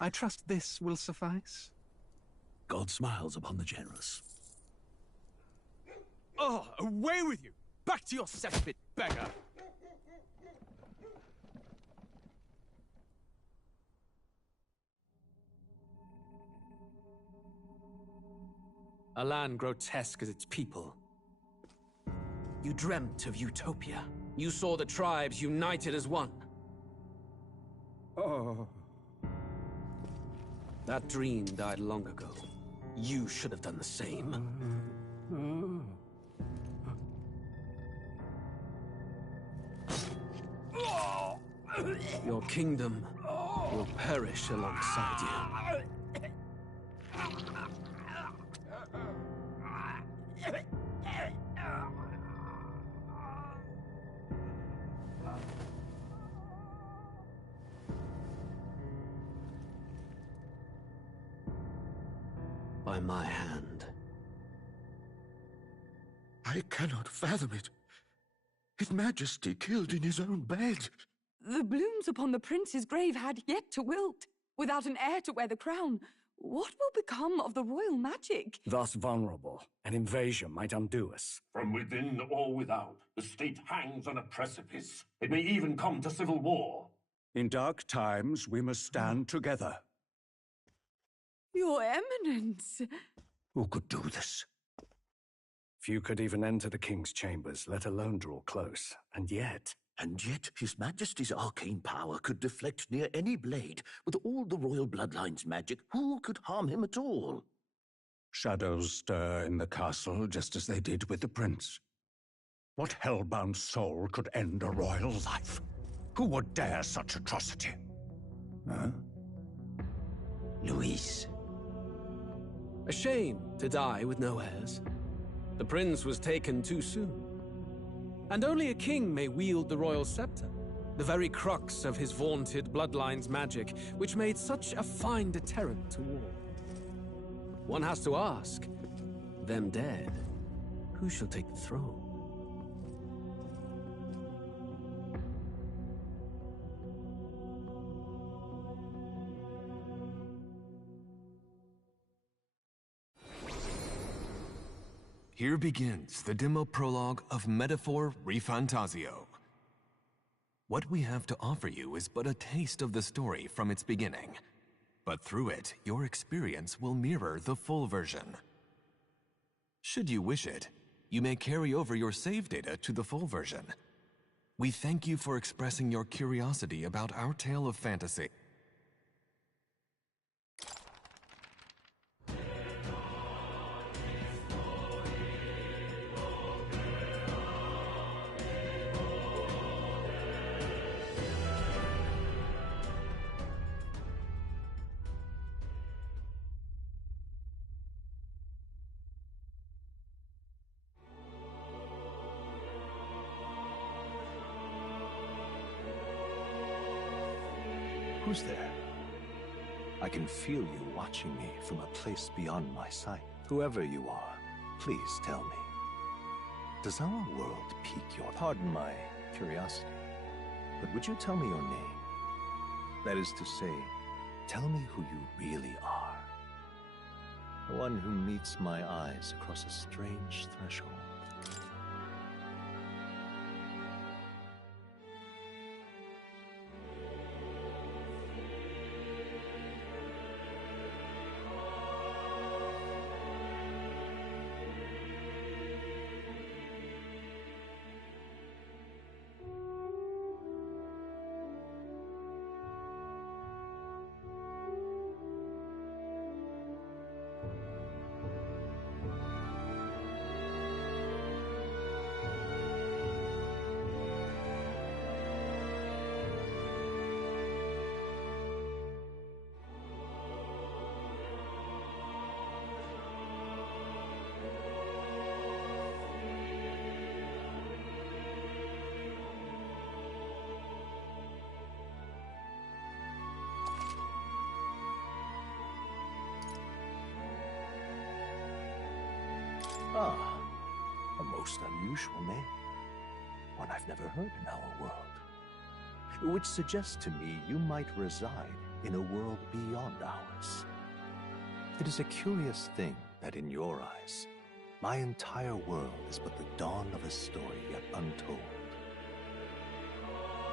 I trust this will suffice. God smiles upon the generous. Oh, away with you! Back to your cesspit, beggar! A land grotesque as its people. You dreamt of utopia. You saw the tribes united as one. Oh. That dream died long ago. You should have done the same. Your kingdom will perish alongside you. By my hand. I cannot fathom it. His Majesty killed in his own bed. The blooms upon the prince's grave had yet to wilt. Without an heir to wear the crown, what will become of the royal magic? Thus vulnerable, an invasion might undo us. From within or without, the state hangs on a precipice. It may even come to civil war. In dark times, we must stand together. Your Eminence! Who could do this? Few could even enter the king's chambers, let alone draw close. And yet, His Majesty's arcane power could deflect near any blade. With all the royal bloodline's magic, who could harm him at all? shadows stir in the castle just as they did with the prince. What hellbound soul could end a royal life? Who would dare such atrocity? Huh? Luis. A shame to die with no heirs. The prince was taken too soon. And only a king may wield the royal scepter, the very crux of his vaunted bloodline's magic, which made such a fine deterrent to war. One has to ask, them dead, who shall take the throne? Here begins the demo prologue of Metaphor ReFantazio. What we have to offer you is but a taste of the story from its beginning, but through it, your experience will mirror the full version. Should you wish it, you may carry over your save data to the full version. We thank you for expressing your curiosity about our tale of fantasy. Who's there? I can feel you watching me from a place beyond my sight. Whoever you are, please tell me. Does our world pique your... Pardon my curiosity, but would you tell me your name? That is to say, tell me who you really are. The one who meets my eyes across a strange threshold. Ah, a most unusual name. One I've never heard in our world. Which suggests to me you might reside in a world beyond ours. It is a curious thing that in your eyes, my entire world is but the dawn of a story yet untold.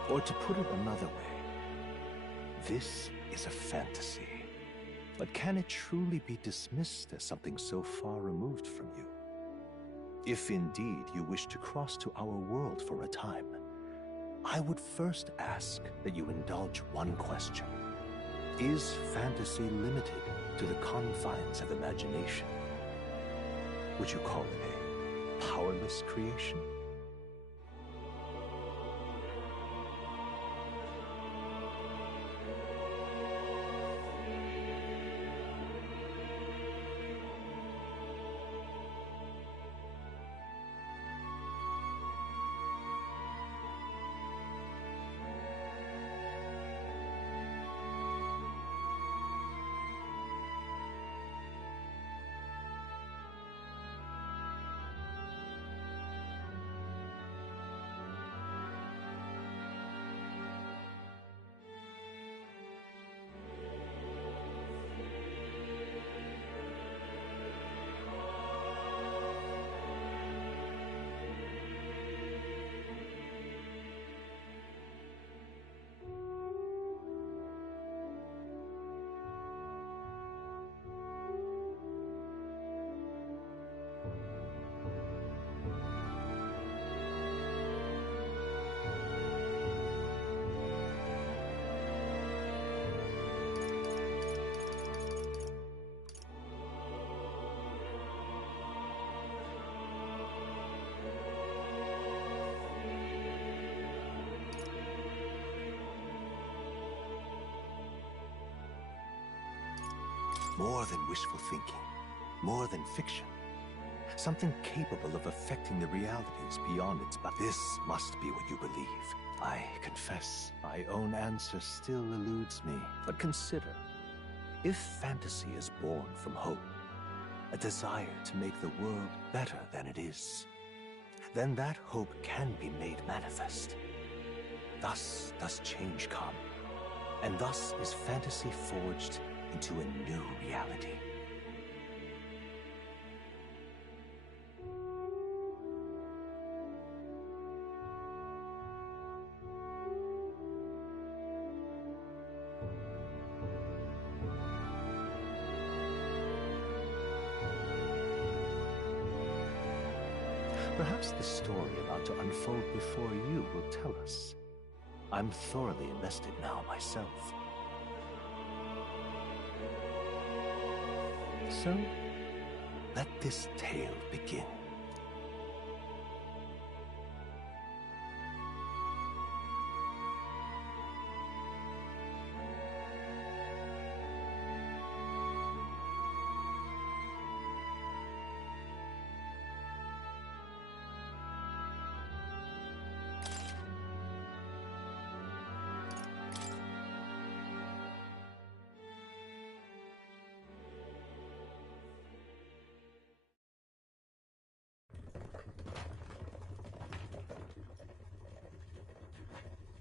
Or to put it another way, this is a fantasy. But can it truly be dismissed as something so far removed from you? If indeed you wish to cross to our world for a time, I would first ask that you indulge one question. Is fantasy limited to the confines of imagination? Would you call it a powerless creation? More than wishful thinking, more than fiction. Something capable of affecting the realities beyond its bounds. This must be what you believe. I confess, my own answer still eludes me. But consider, if fantasy is born from hope, a desire to make the world better than it is, then that hope can be made manifest. Thus does change come, and thus is fantasy forged into a new reality. Perhaps the story about to unfold before you will tell us. I'm thoroughly invested now myself. So, let this tale begin.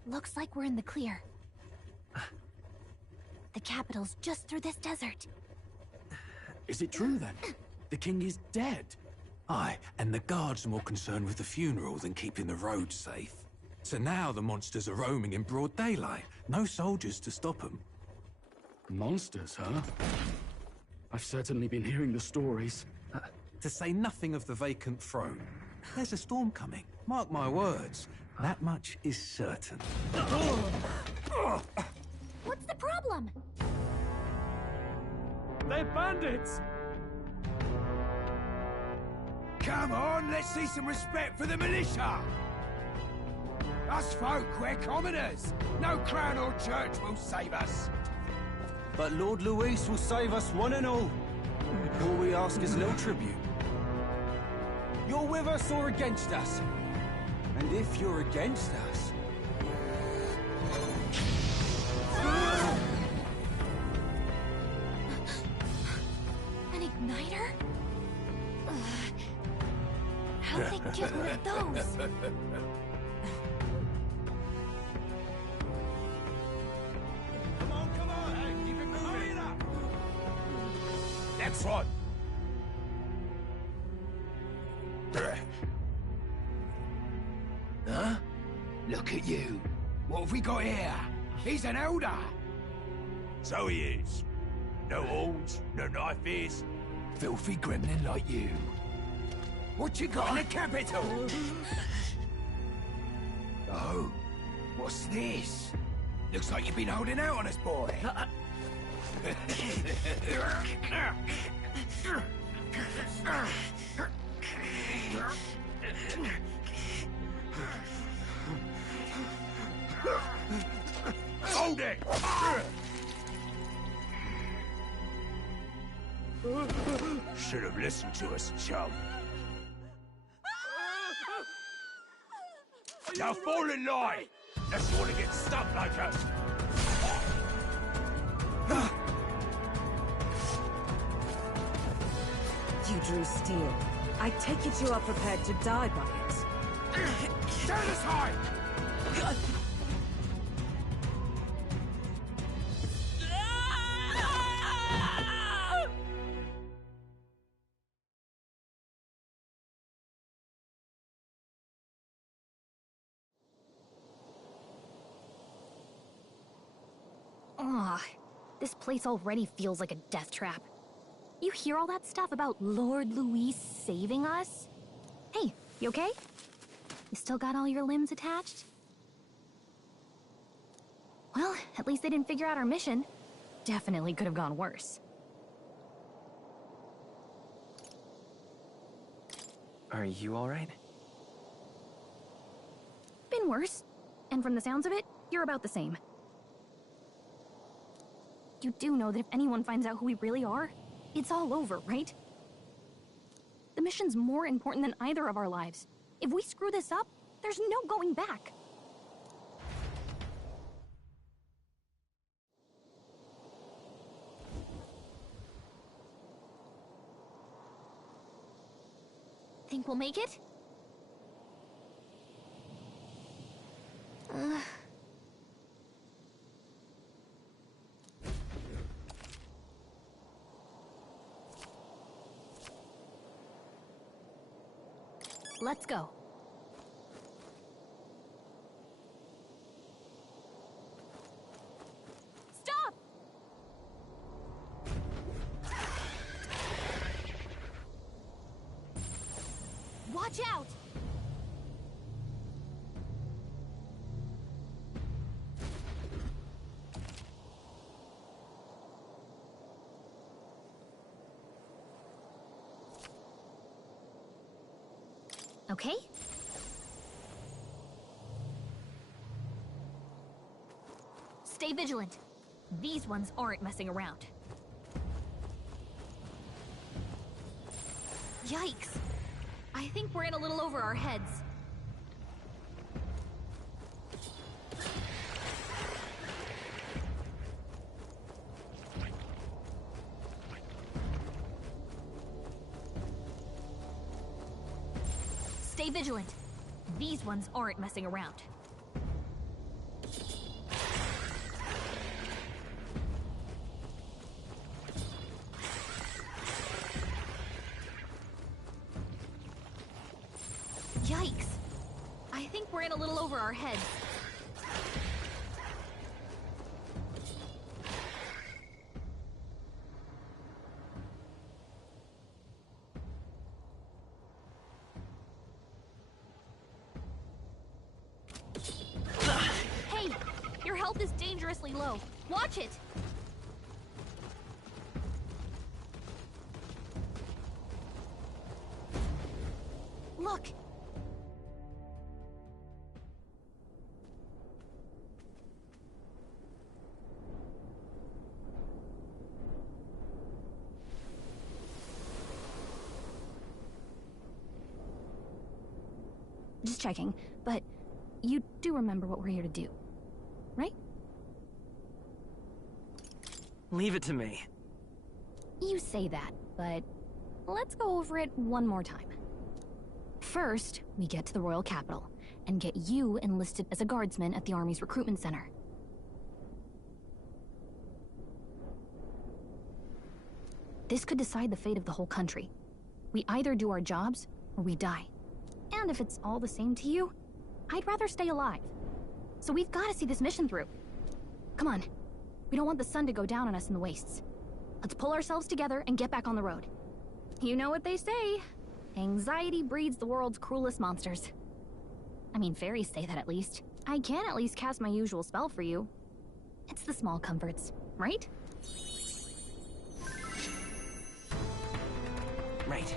Looks like we're in the clear. The capital's just through this desert. Is it true then? The king is dead? Aye, and the guards are more concerned with the funeral than keeping the roads safe. So now the monsters are roaming in broad daylight. No soldiers to stop them. Monsters, huh? I've certainly been hearing the stories. To say nothing of the vacant throne. There's a storm coming, mark my words. That much is certain. What's the problem? They're bandits! Come on, let's see some respect for the militia! Us folk, we're commoners. No crown or church will save us. But Lord Luis will save us one and all. All we ask is little tribute. You're with us or against us? And if you're against us... An igniter? How'd they get one of those? Come on, front. Huh? Look at you. What have we got here? He's an elder. So he is. No horns, no knife ears. Filthy gremlin like you. What you got in the capital? Oh, what's this? Looks like you've been holding out on us, boy. Hold it! Should have listened to us, chum. Now fall in line! Unless you want to get stuck like us. You drew steel. I take it you are prepared to die by it. Stand aside! Ugh, this place already feels like a death trap. You hear all that stuff about Lord Louis saving us? Hey, you okay? You still got all your limbs attached? Well, at least they didn't figure out our mission. Definitely could have gone worse. Are you alright? Been worse. And from the sounds of it, you're about the same. You do know that if anyone finds out who we really are, it's all over, right? The mission's more important than either of our lives. If we screw this up, there's no going back. Think we'll make it? Let's go. Stop! Watch out! Okay? Stay vigilant. These ones aren't messing around. Yikes! I think we're in a little over our heads. Stay vigilant. These ones aren't messing around. Yikes! I think we're in a little over our heads. Hey! Your health is dangerously low. Watch it! Look! Just checking, but you do remember what we're here to do, right? Leave it to me. You say that, but let's go over it one more time. First, we get to the royal capital and get you enlisted as a guardsman at the army's recruitment center. This could decide the fate of the whole country. We either do our jobs, or we die. And if it's all the same to you, I'd rather stay alive. So we've got to see this mission through. Come on. We don't want the sun to go down on us in the wastes. Let's pull ourselves together and get back on the road. You know what they say. Anxiety breeds the world's cruelest monsters. I mean, fairies say that at least. I can at least cast my usual spell for you. It's the small comforts, right? Right.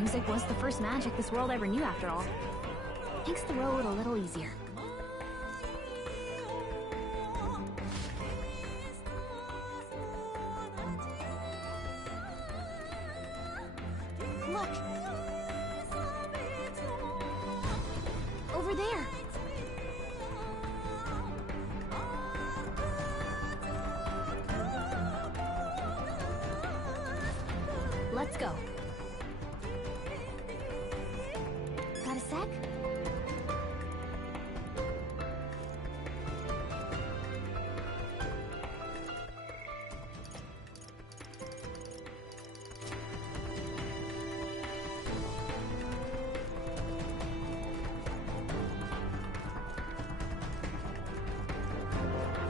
Music was the first magic this world ever knew, after all. Makes the road a little easier. Look! Over there! Let's go. Got a sec?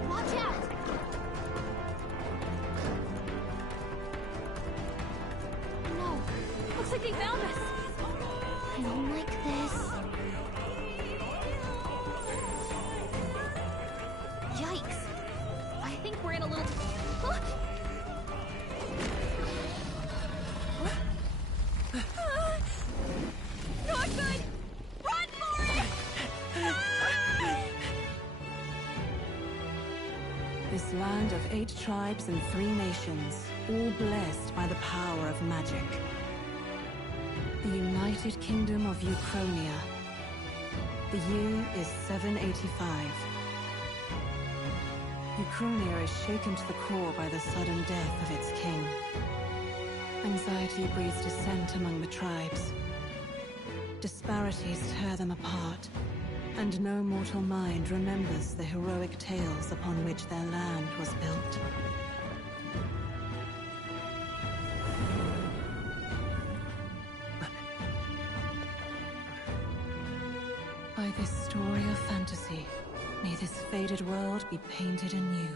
Watch out! No, looks like they found us. I don't like this. Yikes. I think we're in a little... Huh? Not good! Run for it! This land of 8 tribes and 3 nations, all blessed by the power of magic. The United Kingdom of Uchronia. The year is 785. Uchronia is shaken to the core by the sudden death of its king. Anxiety breeds dissent among the tribes. Disparities tear them apart, and no mortal mind remembers the heroic tales upon which their land was built. By this story of fantasy, may this faded world be painted anew.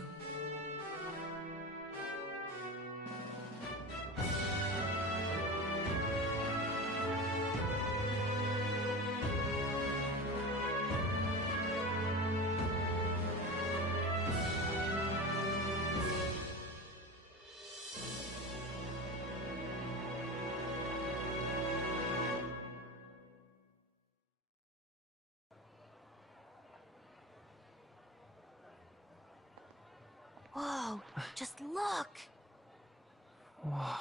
Whoa, just look! Whoa.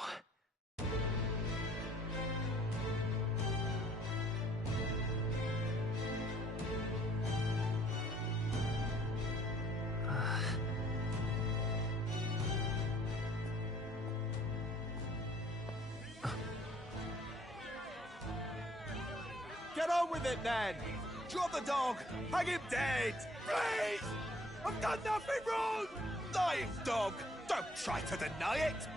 Get on with it, then! Drop the dog! Hang him dead! Please! I've done nothing wrong! Lying dog! Don't try to deny it!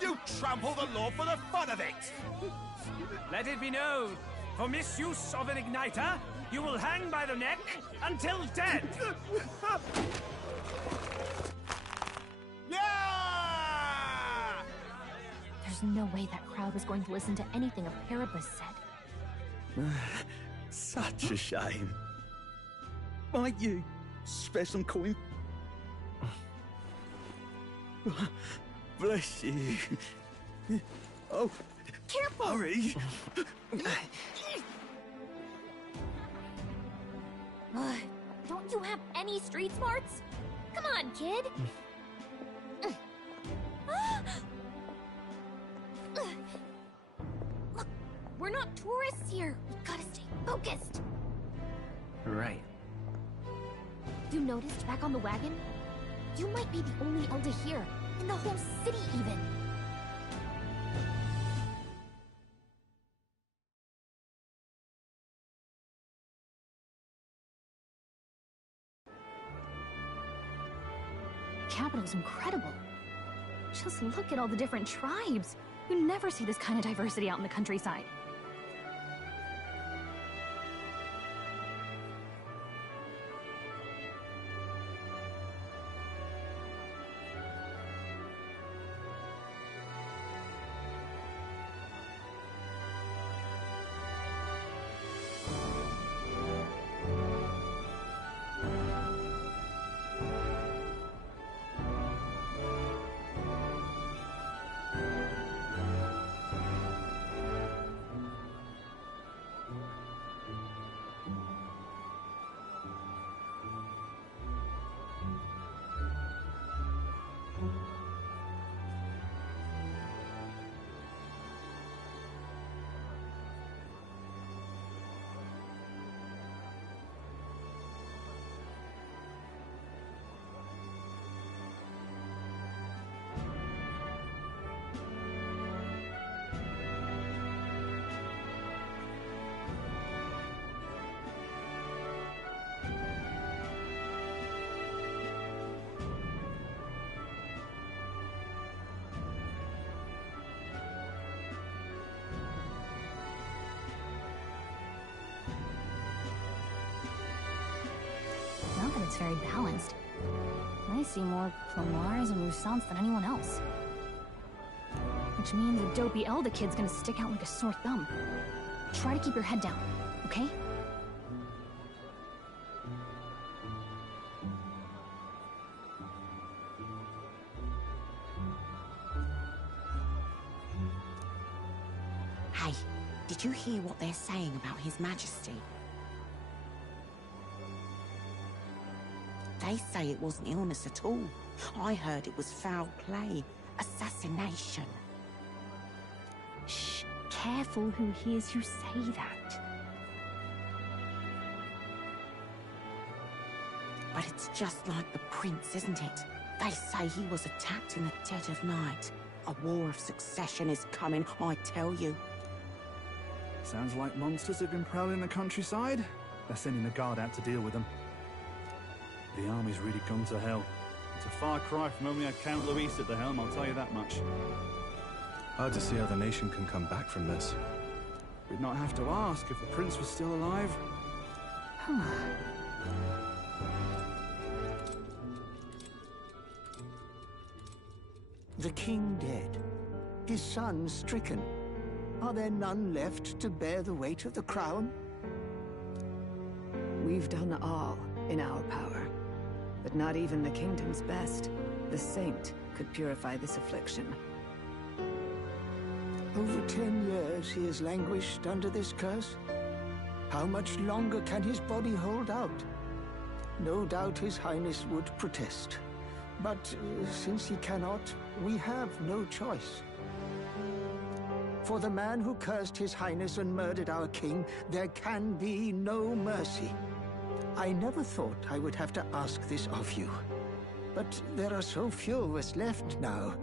You trample the law for the fun of it! Let it be known, for misuse of an igniter, you will hang by the neck until dead! Yeah! There's no way that crowd was going to listen to anything a Paribus said. Such a shame. Might you spare some coin? Bless you. Oh, careful! Hurry! Don't you have any street smarts? Come on, kid! focused! Right. You noticed back on the wagon? You might be the only elder here, in the whole city even. The capital's incredible. Just look at all the different tribes. You never see this kind of diversity out in the countryside. Not that it's very balanced. I see more Plomars and Roussants than anyone else. Which means a dopey Elder kid's gonna stick out like a sore thumb. Try to keep your head down, okay? Hey, did you hear what they're saying about His Majesty? They say it wasn't illness at all. I heard it was foul play, assassination. Shh, careful who hears you say that. But it's just like the prince, isn't it? They say he was attacked in the dead of night. A war of succession is coming, I tell you. Sounds like monsters have been prowling the countryside. They're sending the guard out to deal with them. The army's really gone to hell. It's a far cry from when we had Count Luis at the helm, I'll tell you that much. Hard to see how the nation can come back from this. We'd not have to ask if the prince was still alive. The king dead, his son stricken. Are there none left to bear the weight of the crown? We've done all in our power, but not even the kingdom's best, the saint, could purify this affliction. Over 10 years he has languished under this curse. How much longer can his body hold out? No doubt His Highness would protest. But since he cannot, we have no choice. For the man who cursed His Highness and murdered our king, there can be no mercy. I never thought I would have to ask this of you. But there are so few of us left now.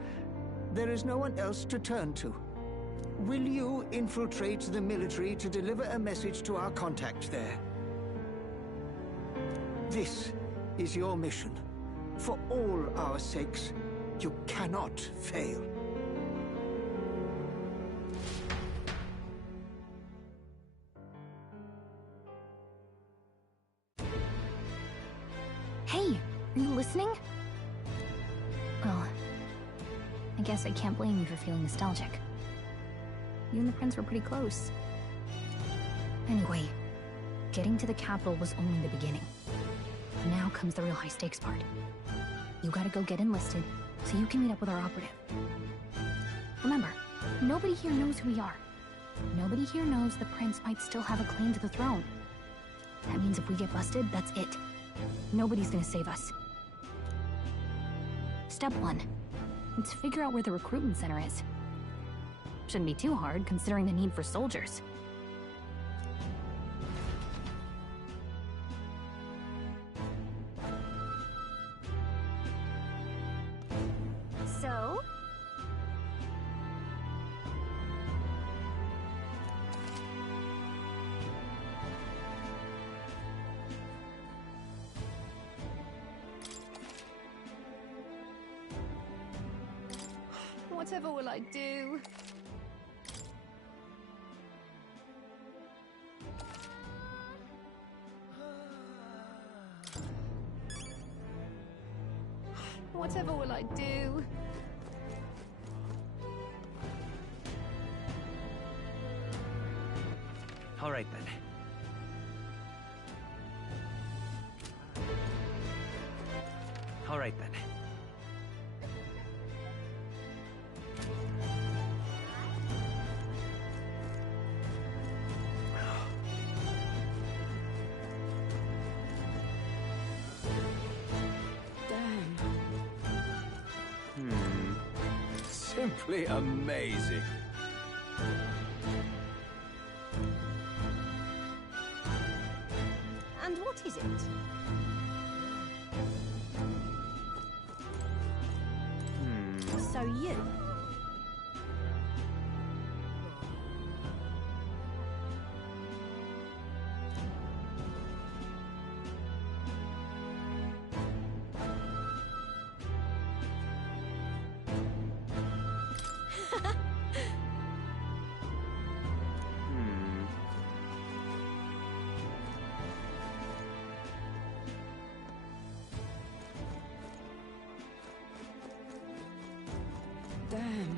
There is no one else to turn to. Will you infiltrate the military to deliver a message to our contact there? This is your mission. For all our sakes, you cannot fail. Hey, are you listening? Well, I guess I can't blame you for feeling nostalgic. You and the prince were pretty close. Anyway, getting to the capital was only the beginning. Now comes the real high-stakes part. You gotta go get enlisted, so you can meet up with our operative. Remember, nobody here knows who we are. Nobody here knows the prince might still have a claim to the throne. That means if we get busted, that's it. Nobody's gonna save us. Step 1. Let's figure out where the recruitment center is. Shouldn't be too hard, considering the need for soldiers. Whatever will I do? Whatever will I do? All right then. All right then. Simply amazing. And what is it? So you? Damn.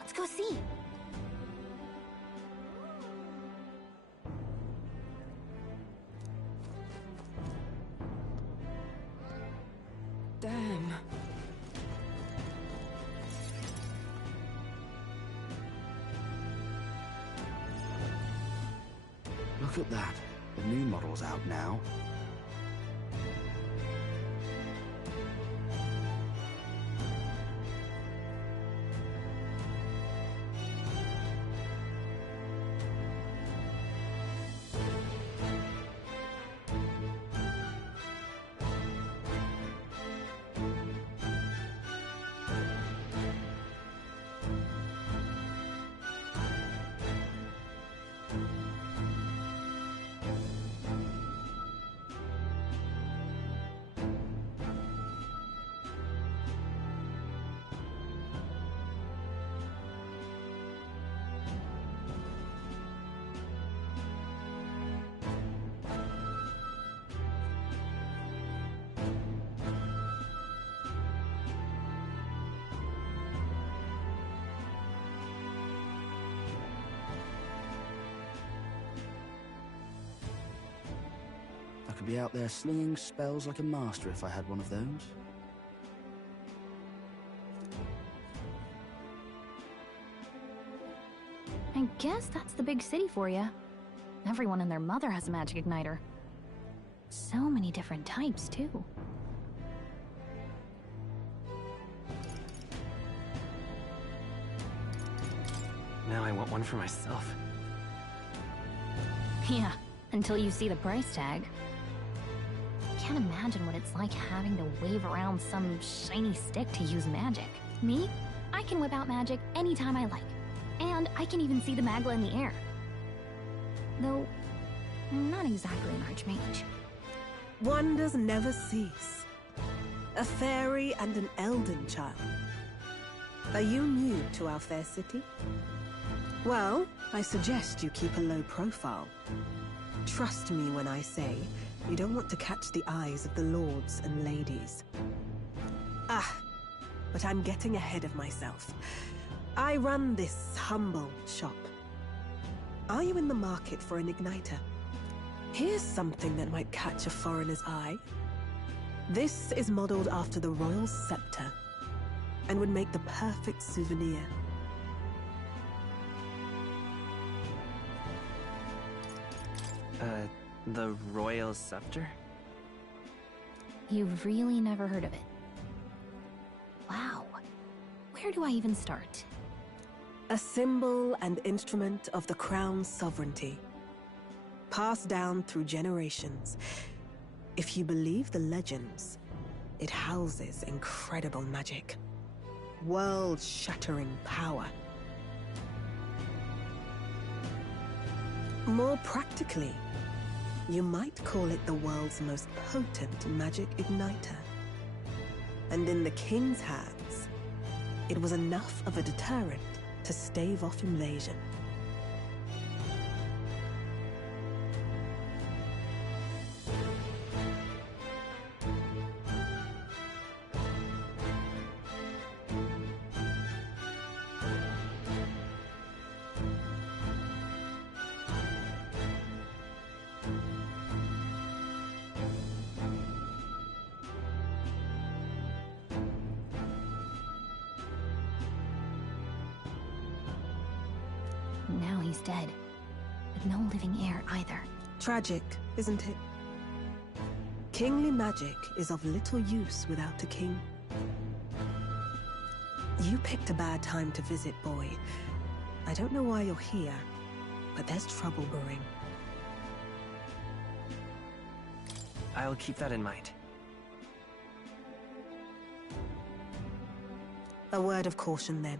Let's go see. Damn. Look at that. The new model's out now. I could be out there slinging spells like a master if I had one of those. I guess that's the big city for you. Everyone and their mother has a magic igniter. So many different types, too. Now I want one for myself. Yeah, until you see the price tag. Can't imagine what it's like having to wave around some shiny stick to use magic. Me? I can whip out magic anytime I like. And I can even see the magla in the air. Though, I'm not exactly an archmage. Wonders never cease. A fairy and an elden child. Are you new to our fair city? Well, I suggest you keep a low profile. Trust me when I say you don't want to catch the eyes of the lords and ladies. Ah, but I'm getting ahead of myself. I run this humble shop. Are you in the market for an igniter? Here's something that might catch a foreigner's eye. This is modeled after the royal scepter and would make the perfect souvenir. The royal scepter? You've really never heard of it? Wow. Where do I even start? A symbol and instrument of the crown's sovereignty. Passed down through generations. If you believe the legends, it houses incredible magic. World-shattering power. More practically, You might call it the world's most potent magic igniter. And in the king's hands, it was enough of a deterrent to stave off invasion. Now he's dead, with no living heir either. Tragic, isn't it? Kingly magic is of little use without a king. You picked a bad time to visit, boy. I don't know why you're here, but there's trouble brewing. I'll keep that in mind. A word of caution, then.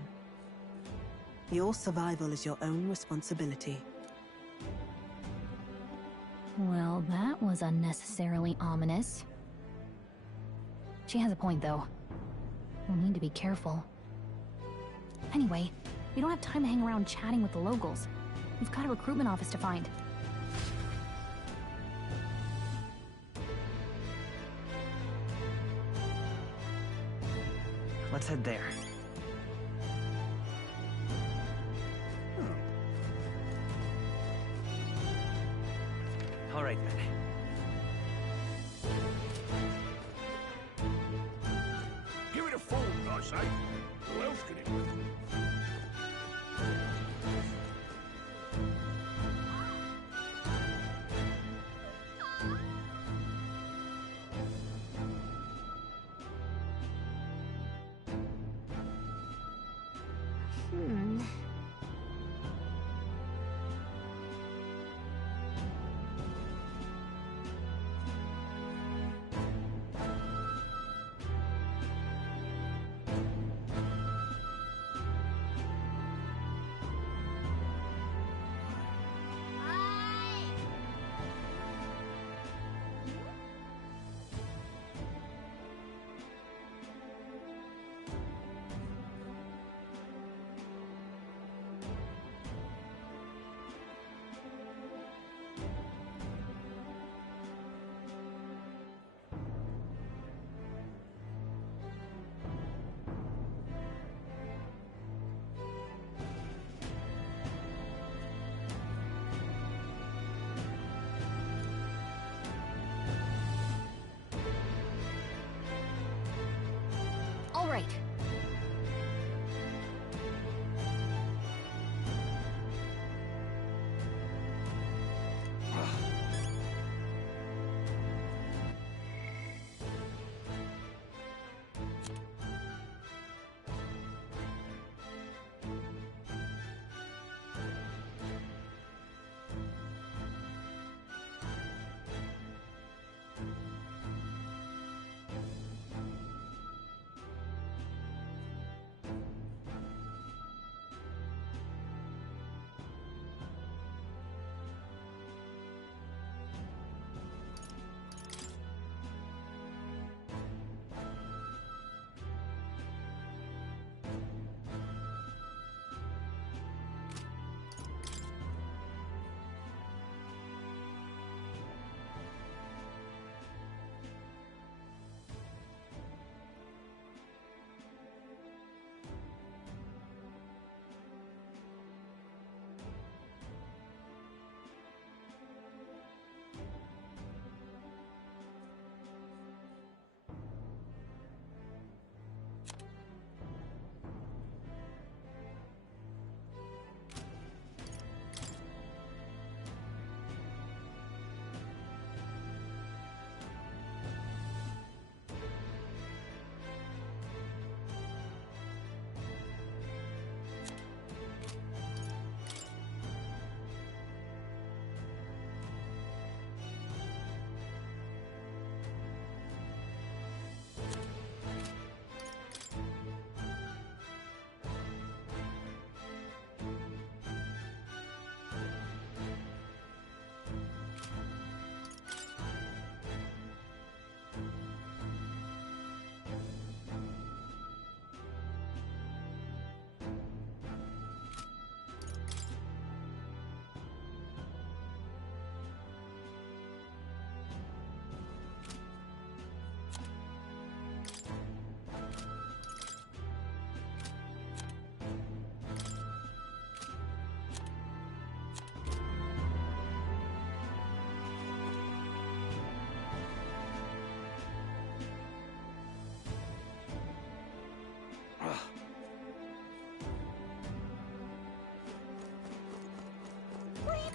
Your survival is your own responsibility. Well, that was unnecessarily ominous. She has a point, though. We'll need to be careful. Anyway, we don't have time to hang around chatting with the locals. We've got a recruitment office to find. Let's head there. All right, then. Give it a fold, I say. Who else can it be? All right.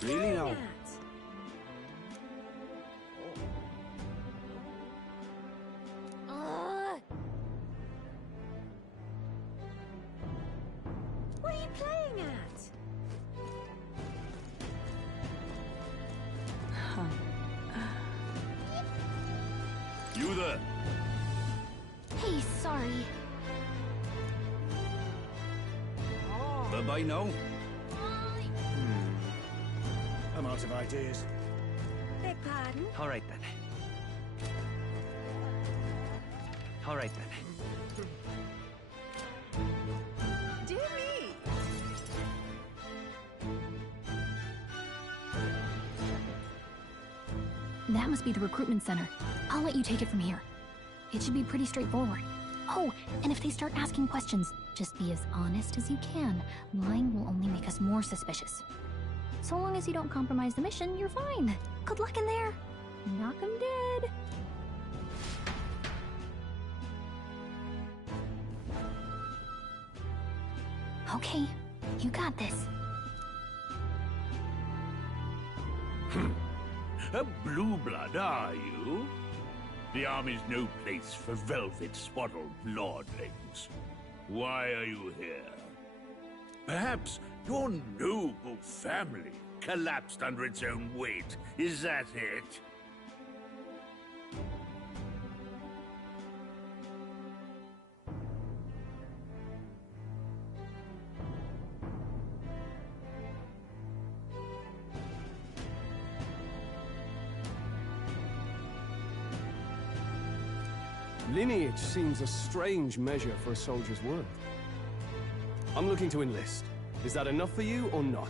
Really now? What are you playing at? You there? Hey, sorry. Bye-bye now. I'm out of ideas. Beg pardon? All right then. All right then. Dear me! That must be the recruitment center. I'll let you take it from here. It should be pretty straightforward. Oh, and if they start asking questions, just be as honest as you can. Lying will only make us more suspicious. So long as you don't compromise the mission, you're fine. Good luck in there. Knock 'em dead. Okay, you got this. A blue blood, are you? The army's no place for velvet-swaddled lordlings. Why are you here? Perhaps your noble family collapsed under its own weight. Is that it? Lineage seems a strange measure for a soldier's worth. I'm looking to enlist. Is that enough for you or not?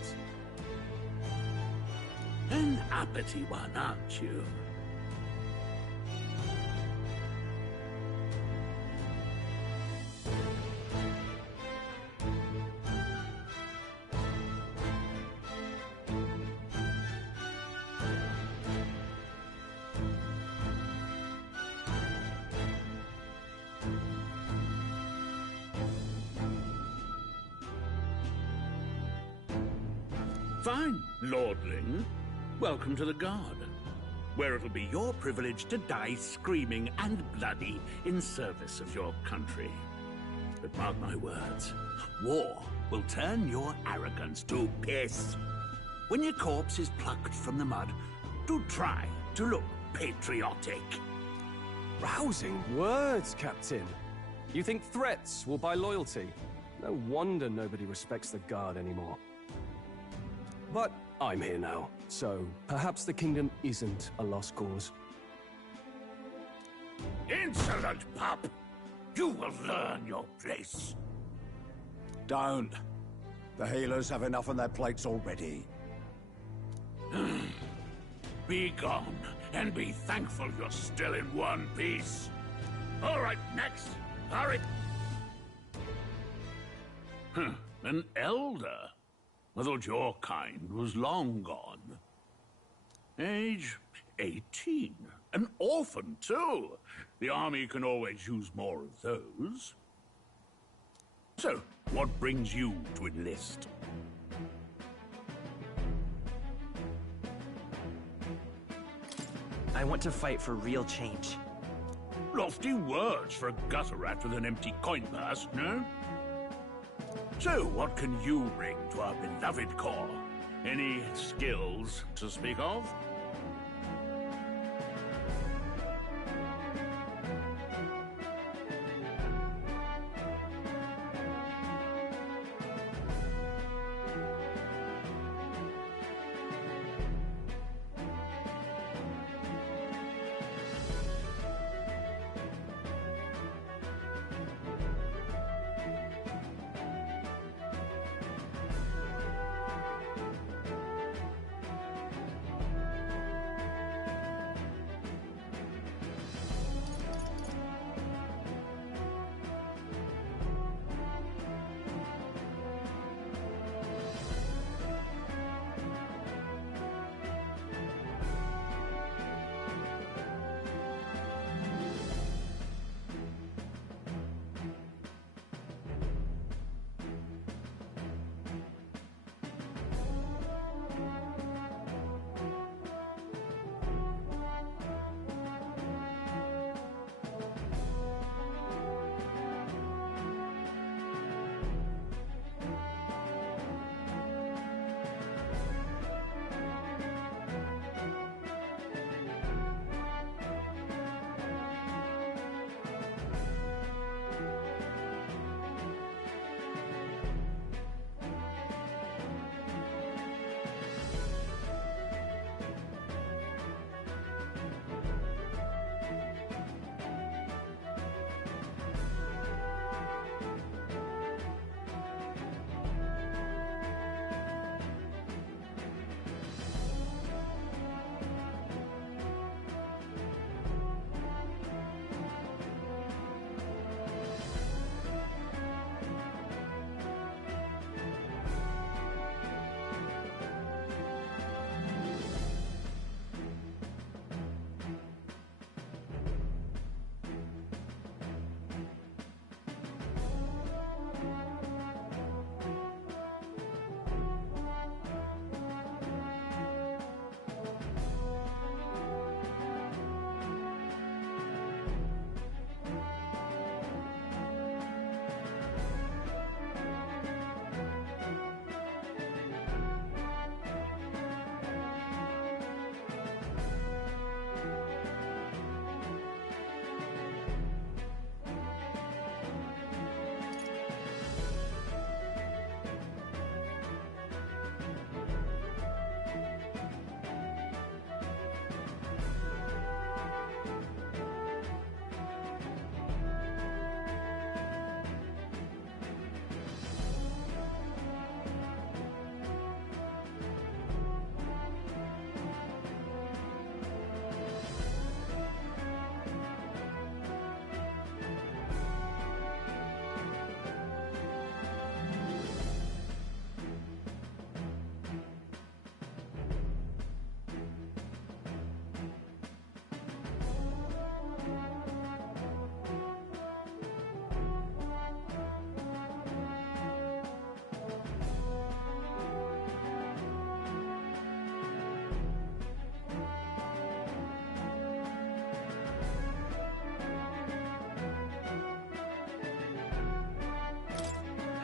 An uppity one, aren't you? Fine, lordling. Welcome to the Guard, where it'll be your privilege to die screaming and bloody in service of your country. But mark my words, war will turn your arrogance to piss. When your corpse is plucked from the mud, do try to look patriotic. Rousing words, Captain. You think threats will buy loyalty? No wonder nobody respects the Guard anymore. But I'm here now, so perhaps the kingdom isn't a lost cause. Insolent pup! You will learn your place. Don't. The healers have enough on their plates already. Be gone, and be thankful you're still in one piece. All right, next. Hurry. An elder? I thought your kind was long gone. Age 18. An orphan, too. The army can always use more of those. So, what brings you to enlist? I want to fight for real change. Lofty words for a gutter rat with an empty coin purse, no? So, what can you bring to our beloved corps? Any skills to speak of?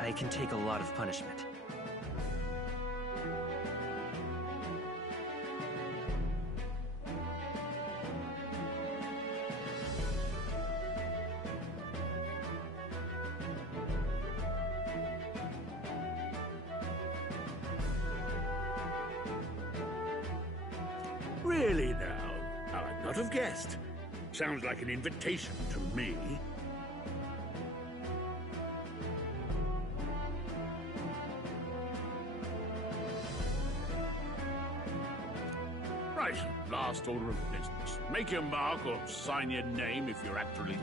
I can take a lot of punishment. Really now? I'd not have guessed. Sounds like an invitation to me. Right, last order of business. Make your mark or sign your name if you're actually...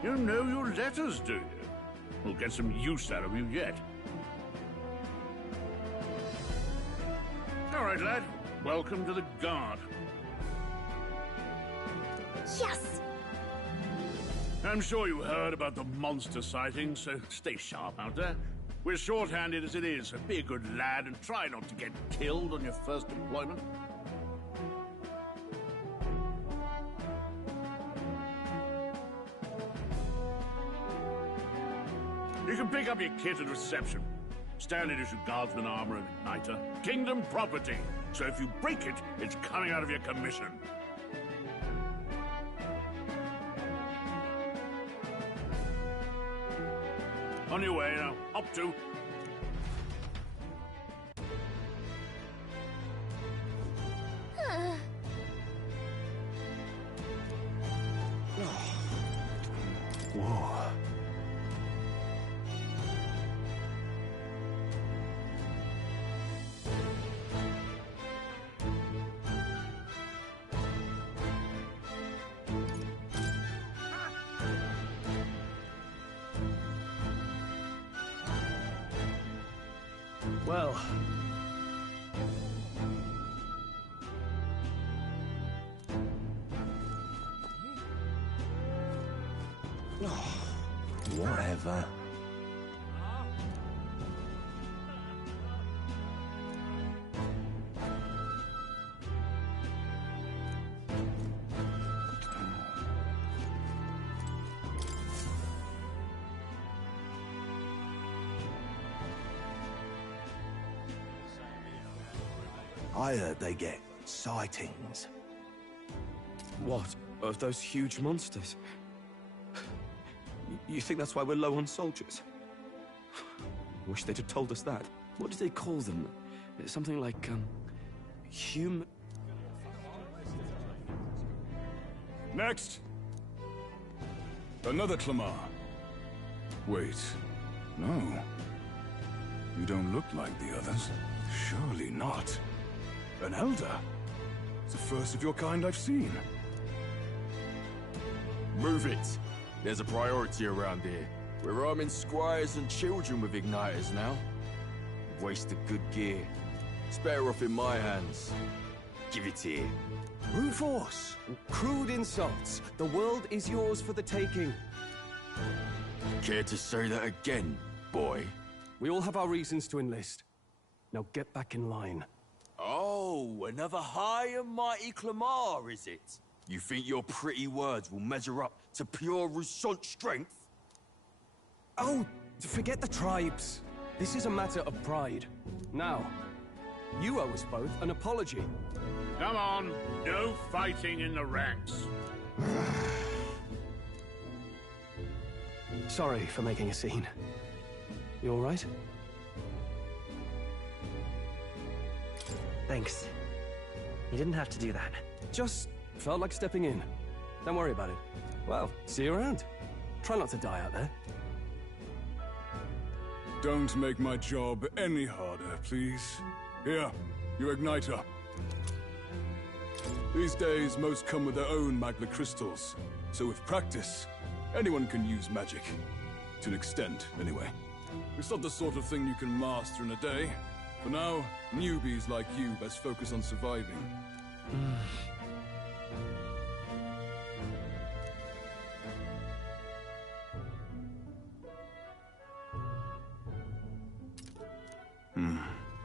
You know your letters, do you? We'll get some use out of you yet. All right, lad. Welcome to the Guard. Yes! I'm sure you heard about the monster sighting, so stay sharp out there. We're short-handed as it is, so be a good lad and try not to get killed on your first deployment. You can pick up your kit at reception. Standard issue guardsman armor and igniter. Kingdom property. So if you break it, it's coming out of your commission. On your way now. Up to. Whoa. Well... Whatever. I heard they get sightings. What? Of those huge monsters? You think that's why we're low on soldiers? Wish they'd have told us that. What did they call them? Something like, Next! Another Clamar. Wait, no. You don't look like the others. Surely not. An elder? It's the first of your kind I've seen. Move it. There's a priority around here. We're arming squires and children with igniters now. Waste of good gear. It's better off in my hands. Give it here. Brute force and crude insults. The world is yours for the taking. Care to say that again, boy? We all have our reasons to enlist. Now get back in line. Oh, another high and mighty Clamar, is it? You think your pretty words will measure up to pure Roussault strength? Oh, forget the tribes. This is a matter of pride. Now, you owe us both an apology. Come on, no fighting in the ranks. Sorry for making a scene. You all right? Thanks. You didn't have to do that. Just felt like stepping in. Don't worry about it. Well, see you around. Try not to die out there. Don't make my job any harder, please. Here, your igniter. These days, most come with their own magna crystals. So with practice, anyone can use magic. To an extent, anyway. It's not the sort of thing you can master in a day. For now, newbies like you best focus on surviving.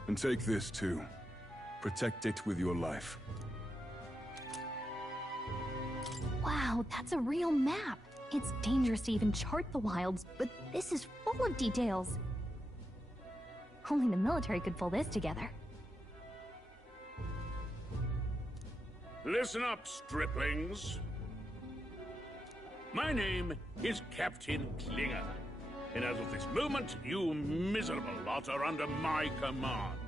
And take this too. Protect it with your life. Wow, that's a real map. It's dangerous to even chart the wilds, but this is full of details. Only the military could pull this together. Listen up, striplings. My name is Captain Klinger, and as of this moment, you miserable lot are under my command.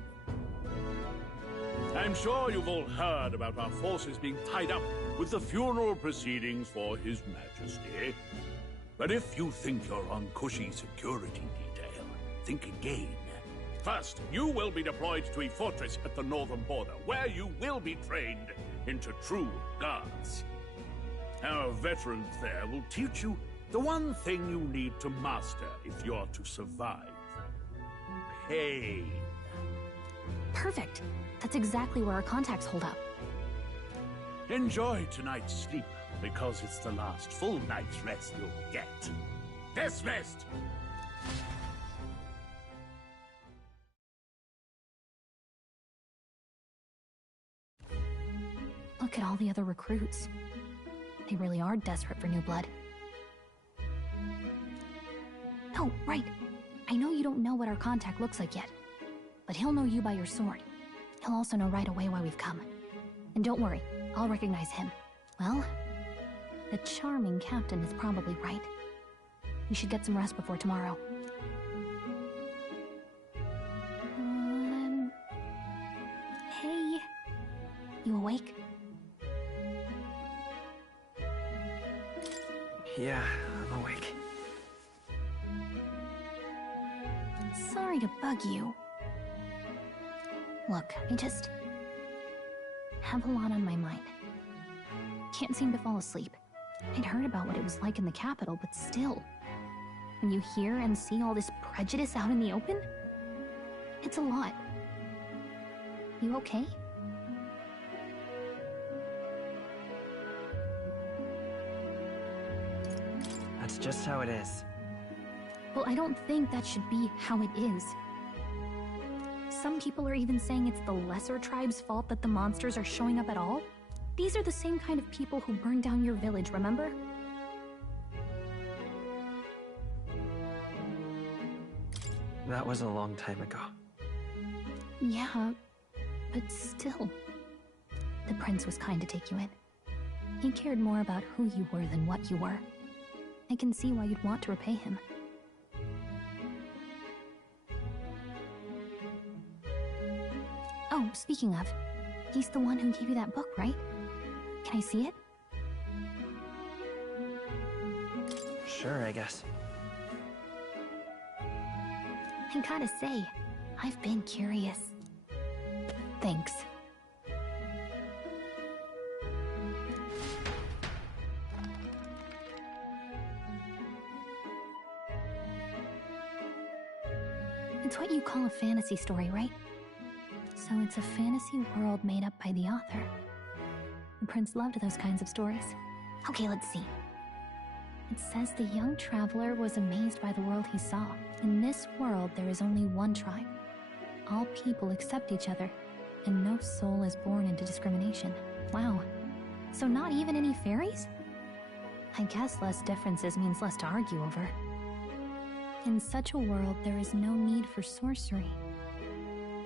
I'm sure you've all heard about our forces being tied up with the funeral proceedings for His Majesty. But if you think you're on cushy security detail, think again. First, you will be deployed to a fortress at the northern border, where you will be trained into true guards. Our veterans there will teach you the one thing you need to master if you're to survive. Pain. Perfect. That's exactly where our contacts hold up. Enjoy tonight's sleep, because it's the last full night's rest you'll get. Dismissed! Look at all the other recruits. They really are desperate for new blood. Oh, right. I know you don't know what our contact looks like yet, but he'll know you by your sword. He'll also know right away why we've come. And don't worry, I'll recognize him. Well, the charming captain is probably right. We should get some rest before tomorrow. Hey. You awake? Yeah, I'm awake. Sorry to bug you. Look, I just have a lot on my mind. Can't seem to fall asleep. I'd heard about what it was like in the capital, but still. When you hear and see all this prejudice out in the open, it's a lot. You okay? That's just how it is. Well, I don't think that should be how it is. Some people are even saying it's the lesser tribe's fault that the monsters are showing up at all. These are the same kind of people who burned down your village, remember? That was a long time ago. Yeah, but still. The prince was kind to take you in. He cared more about who you were than what you were. I can see why you'd want to repay him. Oh, speaking of, he's the one who gave you that book, right? Can I see it? Sure, I guess. I gotta say, I've been curious. Thanks. It's what you call a fantasy story, right? So it's a fantasy world made up by the author. The prince loved those kinds of stories. Okay, let's see. It says the young traveler was amazed by the world he saw. In this world, there is only one tribe. All people accept each other, and no soul is born into discrimination. Wow. So not even any fairies? I guess less differences means less to argue over. In such a world, there is no need for sorcery.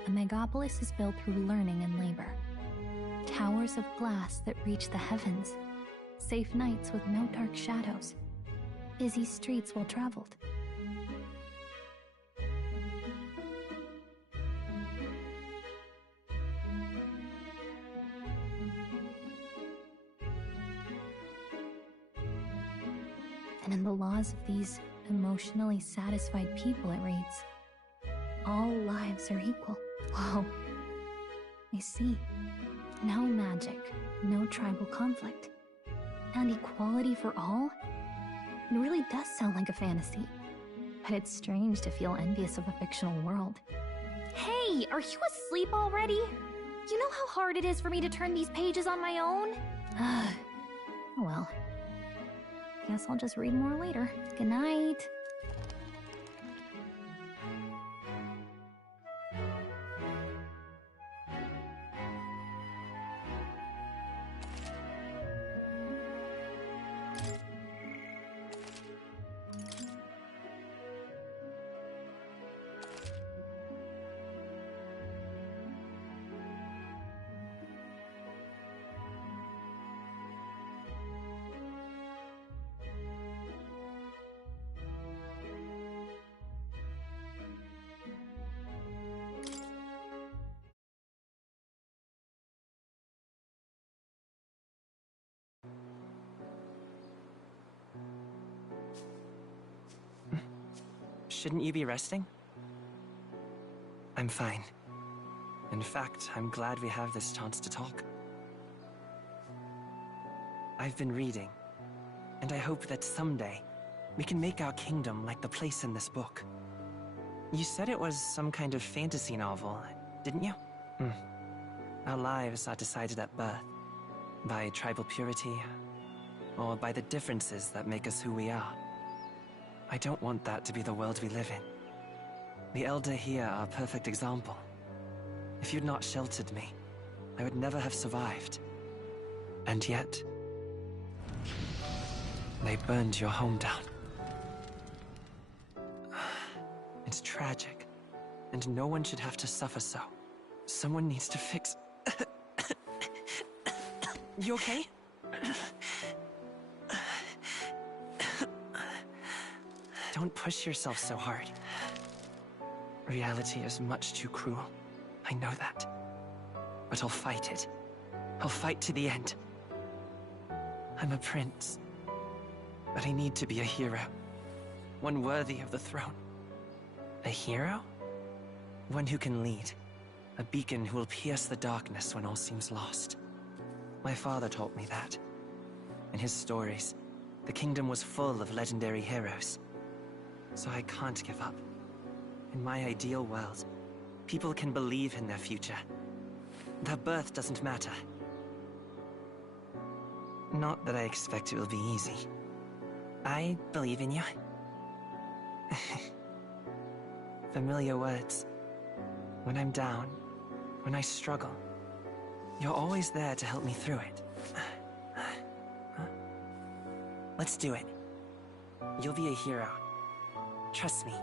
The megapolis is built through learning and labor. Towers of glass that reach the heavens. Safe nights with no dark shadows. Busy streets well traveled. And in the laws of these emotionally satisfied people, it reads, all lives are equal. Whoa. I see. No magic, no tribal conflict, and equality for all? It really does sound like a fantasy. But it's strange to feel envious of a fictional world. Hey, are you asleep already? You know how hard it is for me to turn these pages on my own? Oh well. Guess I'll just read more later. Good night. Shouldn't you be resting? I'm fine. In fact, I'm glad we have this chance to talk. I've been reading, and I hope that someday we can make our kingdom like the place in this book. You said it was some kind of fantasy novel, didn't you? Our lives are decided at birth, by tribal purity, or by the differences that make us who we are. I don't want that to be the world we live in. The Elder here are a perfect example. If you'd not sheltered me, I would never have survived. And yet, they burned your home down. It's tragic, and no one should have to suffer so. Someone needs to fix... You okay? Don't push yourself so hard. Reality is much too cruel. I know that. But I'll fight it. I'll fight to the end. I'm a prince. But I need to be a hero. One worthy of the throne. A hero? One who can lead. A beacon who will pierce the darkness when all seems lost. My father taught me that. In his stories, the kingdom was full of legendary heroes. So I can't give up. In my ideal world, people can believe in their future. Their birth doesn't matter. Not that I expect it will be easy. I believe in you. Familiar words. When I'm down, when I struggle, you're always there to help me through it. Let's do it. You'll be a hero. Trust me.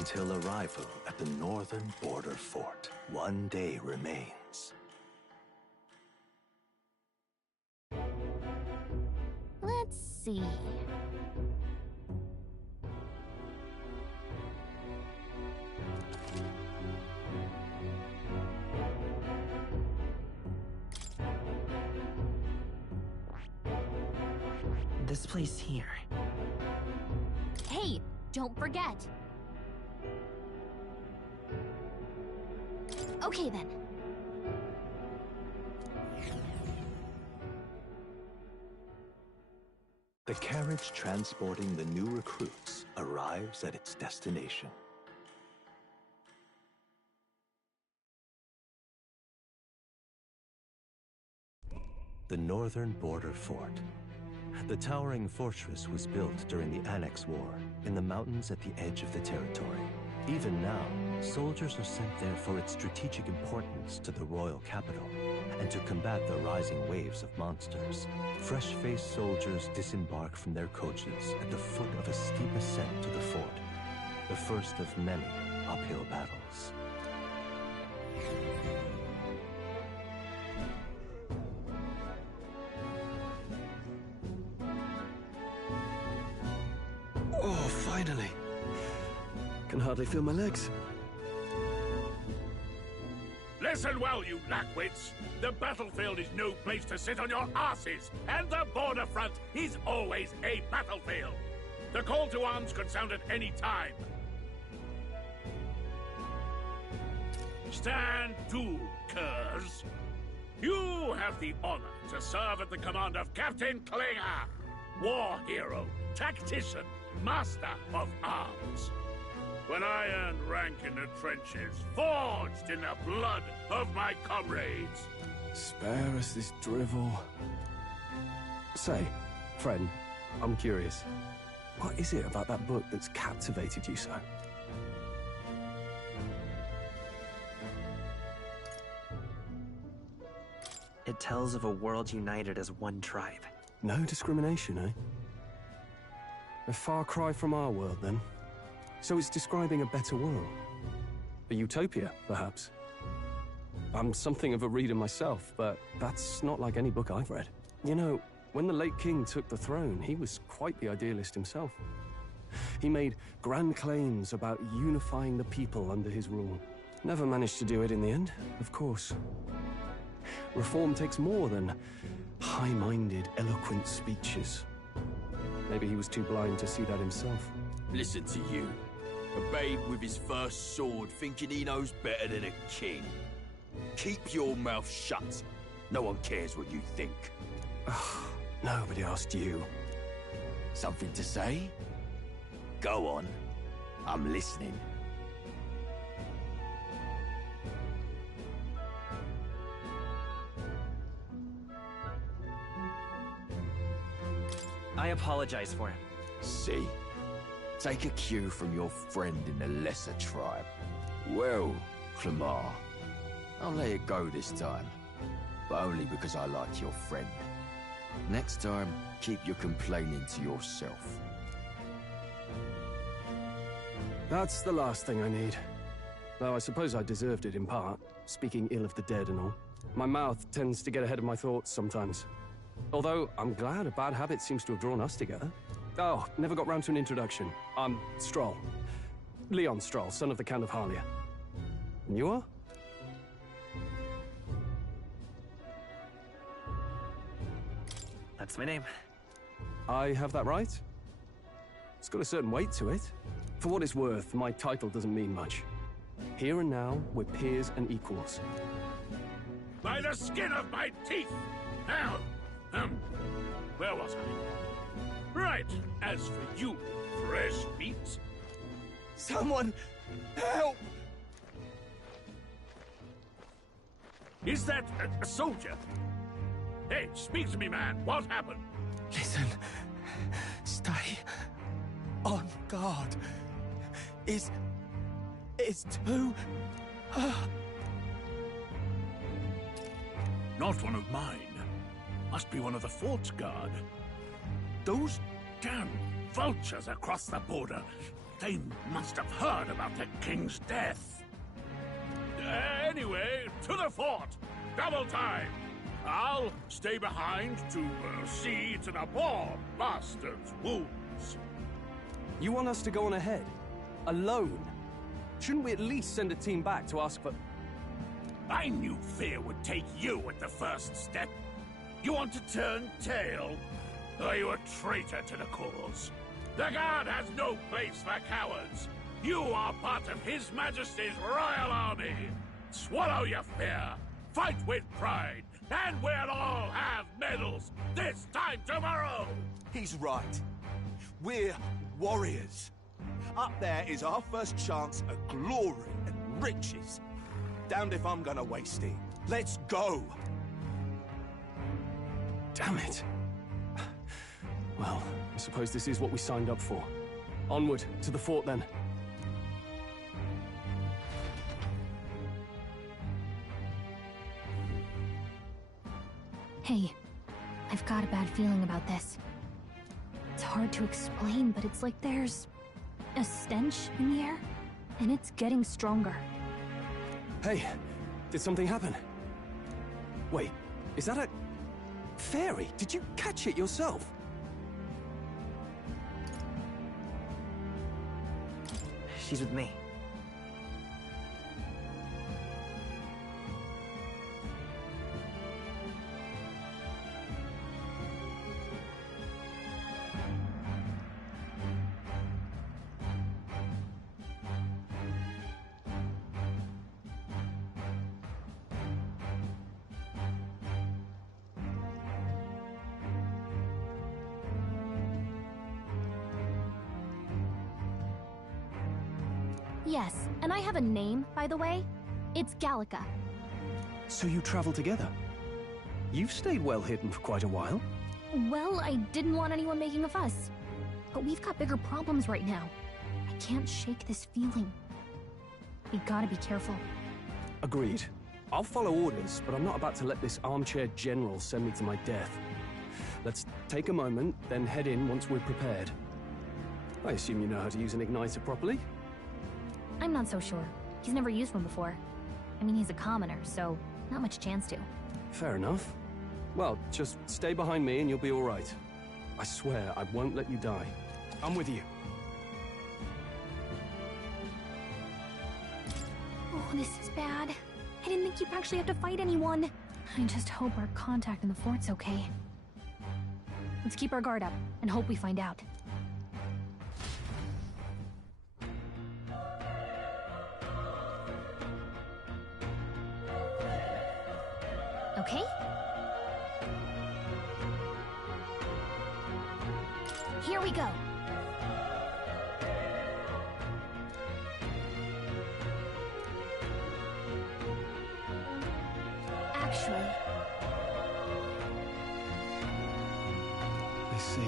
until arrival at the northern border fort. One day remains. Let's see. This place here. Hey, don't forget. Okay then. The carriage transporting the new recruits arrives at its destination. The northern border fort. The towering fortress was built during the Annex War in the mountains at the edge of the territory. Even now, soldiers are sent there for its strategic importance to the royal capital and to combat the rising waves of monsters. Fresh-faced soldiers disembark from their coaches at the foot of a steep ascent to the fort, the first of many uphill battles. Oh, finally. Can hardly feel my legs. Listen well, you lackwits. The battlefield is no place to sit on your asses, and the border front is always a battlefield. The call to arms could sound at any time. Stand to, curs. You have the honor to serve at the command of Captain Klinger, war hero, tactician, master of arms. When I earned rank in the trenches, forged in the blood of my comrades. Spare us this drivel. Say, friend, I'm curious. What is it about that book that's captivated you so? It tells of a world united as one tribe. No discrimination, eh? A far cry from our world, then. So it's describing a better world. A utopia, perhaps. I'm something of a reader myself, but that's not like any book I've read. You know, when the late king took the throne, he was quite the idealist himself. He made grand claims about unifying the people under his rule. Never managed to do it in the end, of course. Reform takes more than high-minded, eloquent speeches. Maybe he was too blind to see that himself. Listen to you. A babe with his first sword thinking he knows better than a king. Keep your mouth shut. No one cares what you think. Nobody asked you. Something to say? Go on. I'm listening. I apologize for him. See? Take a cue from your friend in the lesser tribe. Well, Clemar, I'll let it go this time. But only because I like your friend. Next time, keep your complaining to yourself. That's the last thing I need. Though I suppose I deserved it in part, speaking ill of the dead and all. My mouth tends to get ahead of my thoughts sometimes. Although, I'm glad a bad habit seems to have drawn us together. Oh, never got round to an introduction. I'm Stroll. Leon Stroll, son of the Count of Harlia. And you are? That's my name. I have that right? It's got a certain weight to it. For what it's worth, my title doesn't mean much. Here and now, we're peers and equals. By the skin of my teeth! Now, where was I? Right, as for you, fresh meat. Someone, help! Is that a soldier? Hey, speak to me, man. What happened? Listen. Stay on guard. It's too... Not one of mine. Must be one of the fort's guard. Those damn vultures across the border. They must have heard about the king's death. Anyway, to the fort! Double time! I'll stay behind to see to the poor bastard's wounds. You want us to go on ahead? Alone? Shouldn't we at least send a team back to ask for... I knew fear would take you at the first step. You want to turn tail? Are you a traitor to the cause? The Guard has no place for cowards. You are part of His Majesty's Royal Army. Swallow your fear. Fight with pride. And we'll all have medals this time tomorrow. He's right. We're warriors. Up there is our first chance at glory and riches. Damned if I'm gonna waste it. Let's go! Damn it. Well, I suppose this is what we signed up for. Onward, to the fort then. Hey, I've got a bad feeling about this. It's hard to explain, but it's like there's a stench in the air, and it's getting stronger. Hey, did something happen? Wait, is that a... fairy? Did you catch it yourself? She's with me. Yes, and I have a name, by the way. It's Gallica. So you travel together? You've stayed well hidden for quite a while. Well, I didn't want anyone making a fuss. But we've got bigger problems right now. I can't shake this feeling. We gotta be careful. Agreed. I'll follow orders, but I'm not about to let this armchair general send me to my death. Let's take a moment, then head in once we're prepared. I assume you know how to use an igniter properly? I'm not so sure. He's never used one before. I mean, he's a commoner, so not much chance to. Fair enough. Well, just stay behind me and you'll be all right. I swear I won't let you die. I'm with you. Oh, this is bad. I didn't think you'd actually have to fight anyone. I just hope our contact in the fort's okay. Let's keep our guard up and hope we find out. Okay? Here we go. Actually... I see.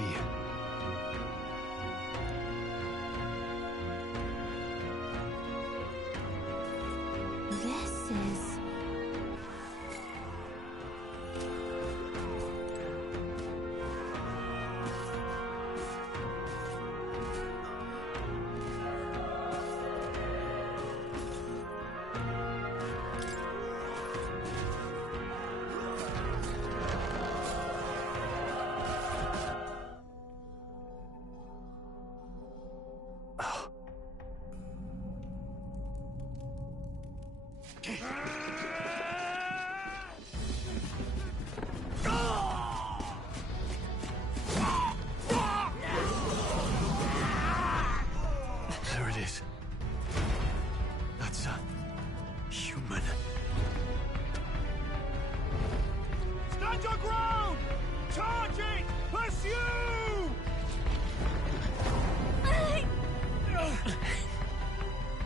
This is... There it is. That's a... human. Stand your ground! Charging! Pursue!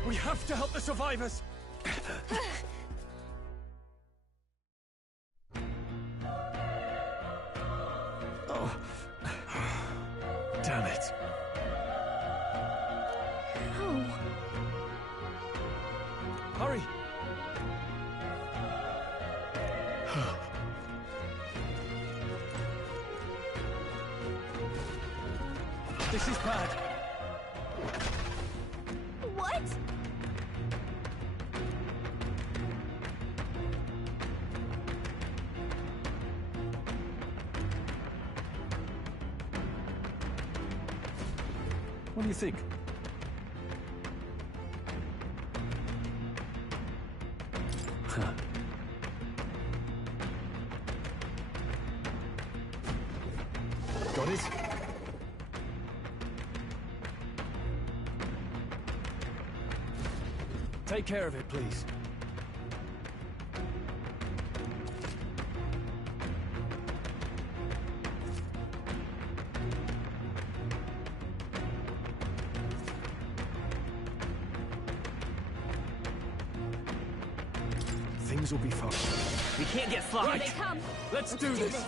We have to help the survivors! Oh. Damn it. Oh. Hurry! This is bad. What? What do you think? Huh. Got it? Take care of it, please. Things will be fine. We can't get sloppy. Here they come. Let's do this.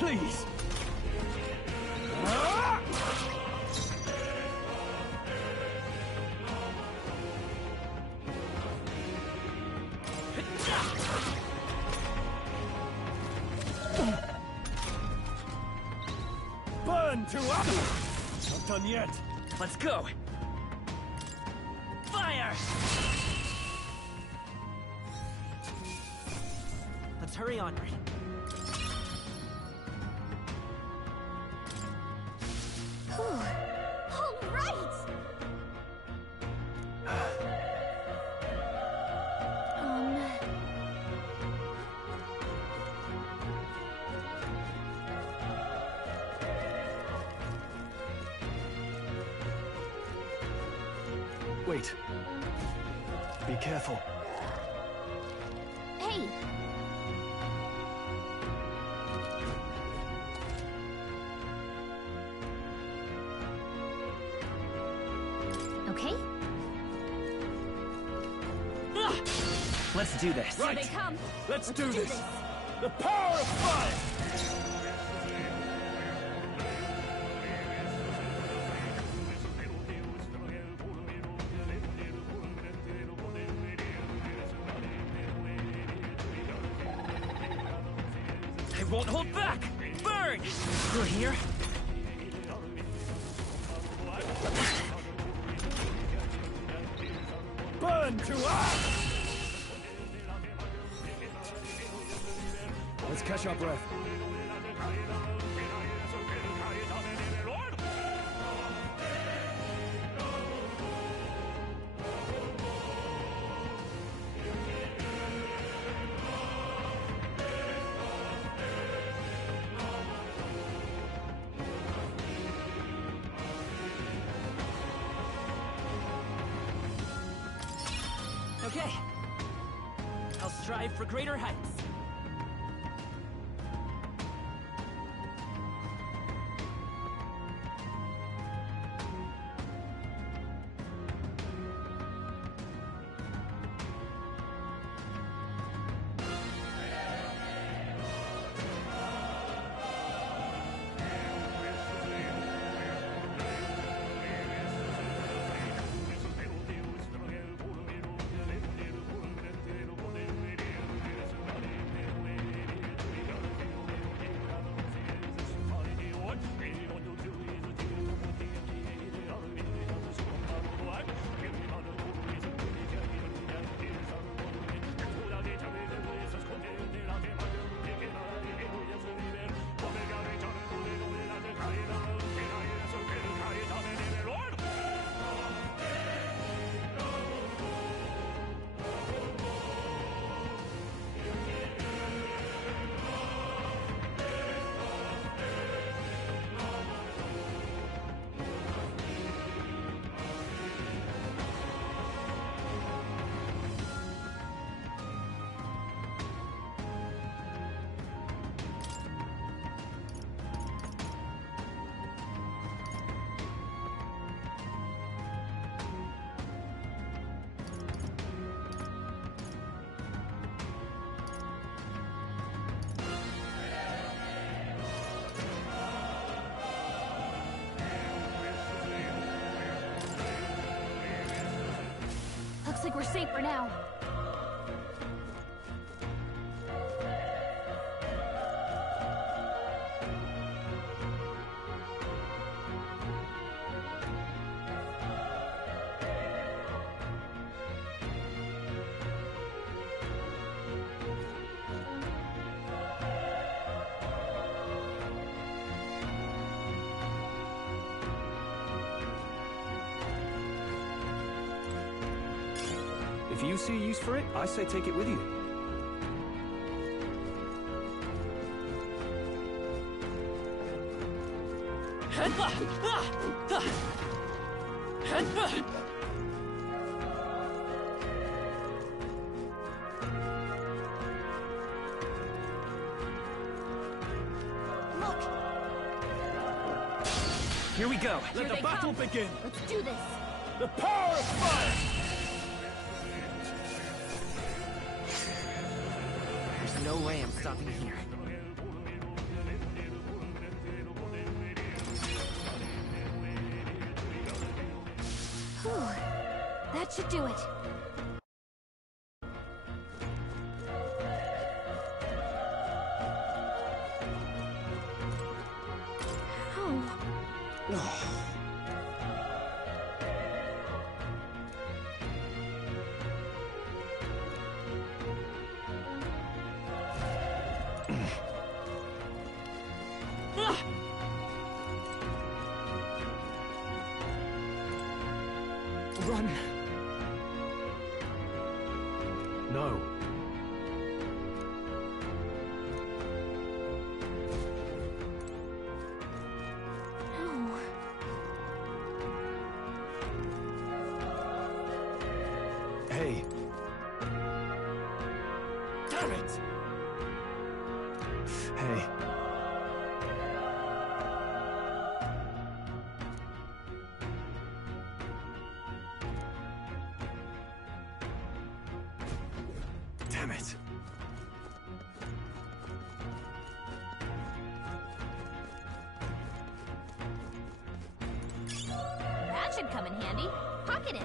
Please! Burn to up! Not done yet. Let's go. Fire! Let's hurry onward. All right! Wait. Be careful. Hey! Okay? Let's do this. Here they come. Let's do this. The power of fire! I won't hold back! Burn! You're here? Burn to us! Let's catch our breath. Okay. I'll strive for greater heights. like we're safe for now. If you see a use for it, I say take it with you. Here we go. Here Let the they battle come. begin. Let's do this. The power of fire! There's no way I'm stopping here. Whew. That should do it. Run! No. Hey. Damn it! Hey. Damn it. That should come in handy. Pocket it.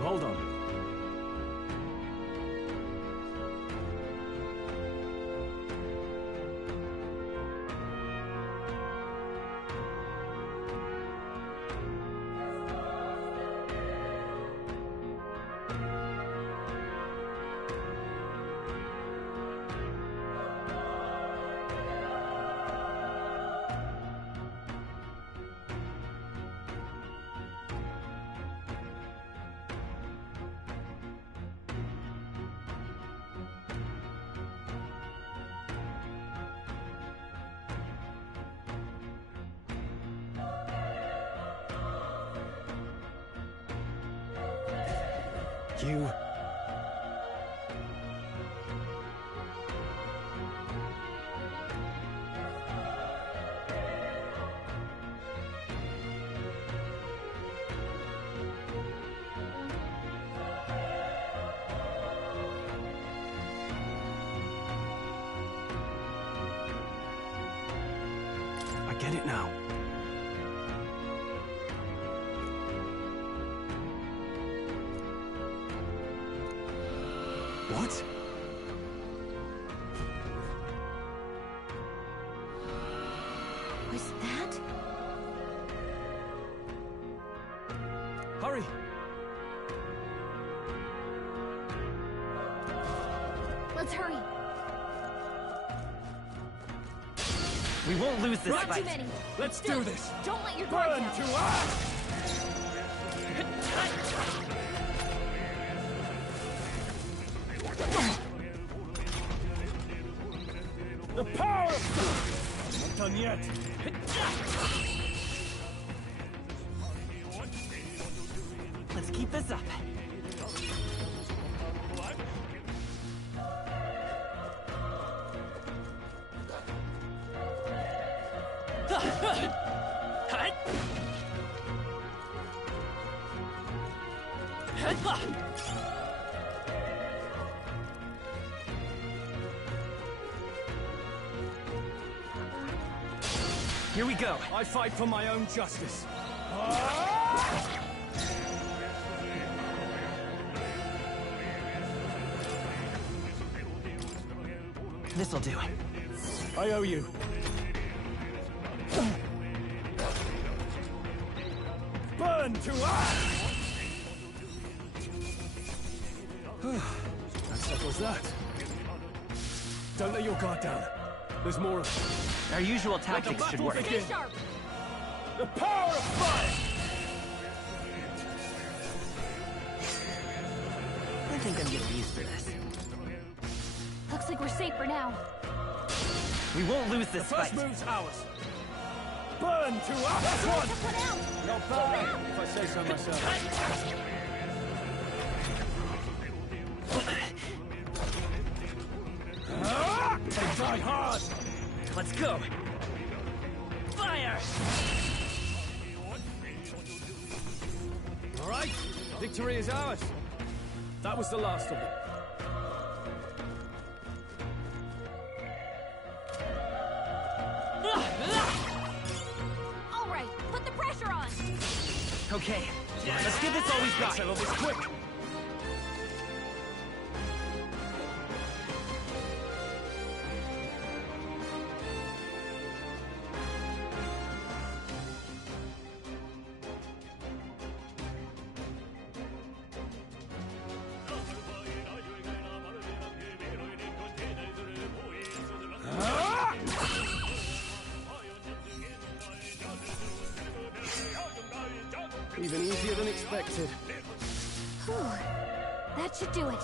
Hold on. You... I get it now. What? Was that? Hurry! Let's hurry. We won't lose this Not fight. too many. Let's Still, do this! Don't let your guard Burn down. to ash! The power of... I'm not done yet. Let's keep this up. Here we go. I fight for my own justice. This'll do. I owe you. Burn to ash! That settles that. Don't let your guard down. There's more of them. Our usual tactics should work. Stay sharp! The power of fire! I think I'm getting used to this. Looks like we're safe for now. We won't lose this fight. The first move's ours. Burn to ash! That's one! Not bad, if I say so myself. They die hard! Let's go! Fire! All right, victory is ours. That was the last of them. All right, put the pressure on. Okay, let's give this all we've got. Settle this quick. Even easier than expected. Whew. That should do it.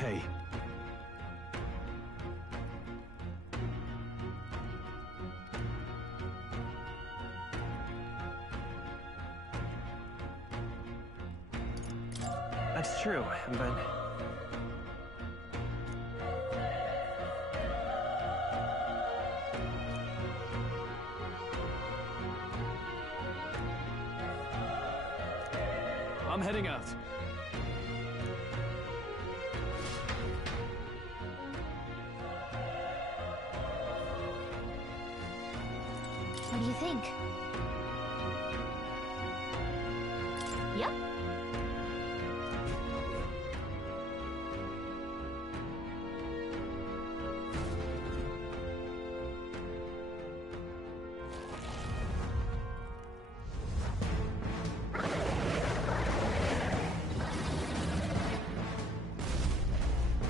Hey. That's true, but... I'm heading out. What do you think? Yep.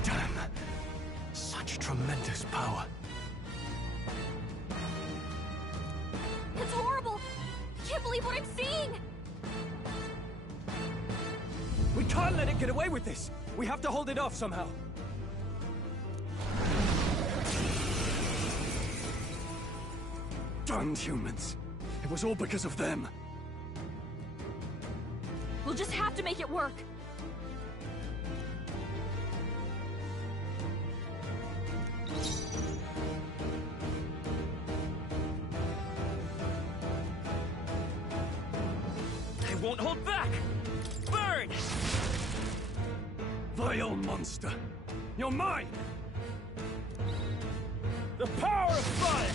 Damn. Such tremendous power. It's horrible! I can't believe what I'm seeing! We can't let it get away with this! We have to hold it off somehow. Damned humans. It was all because of them. We'll just have to make it work. I won't hold back! Burn! Vile monster. You're mine! The power of fire!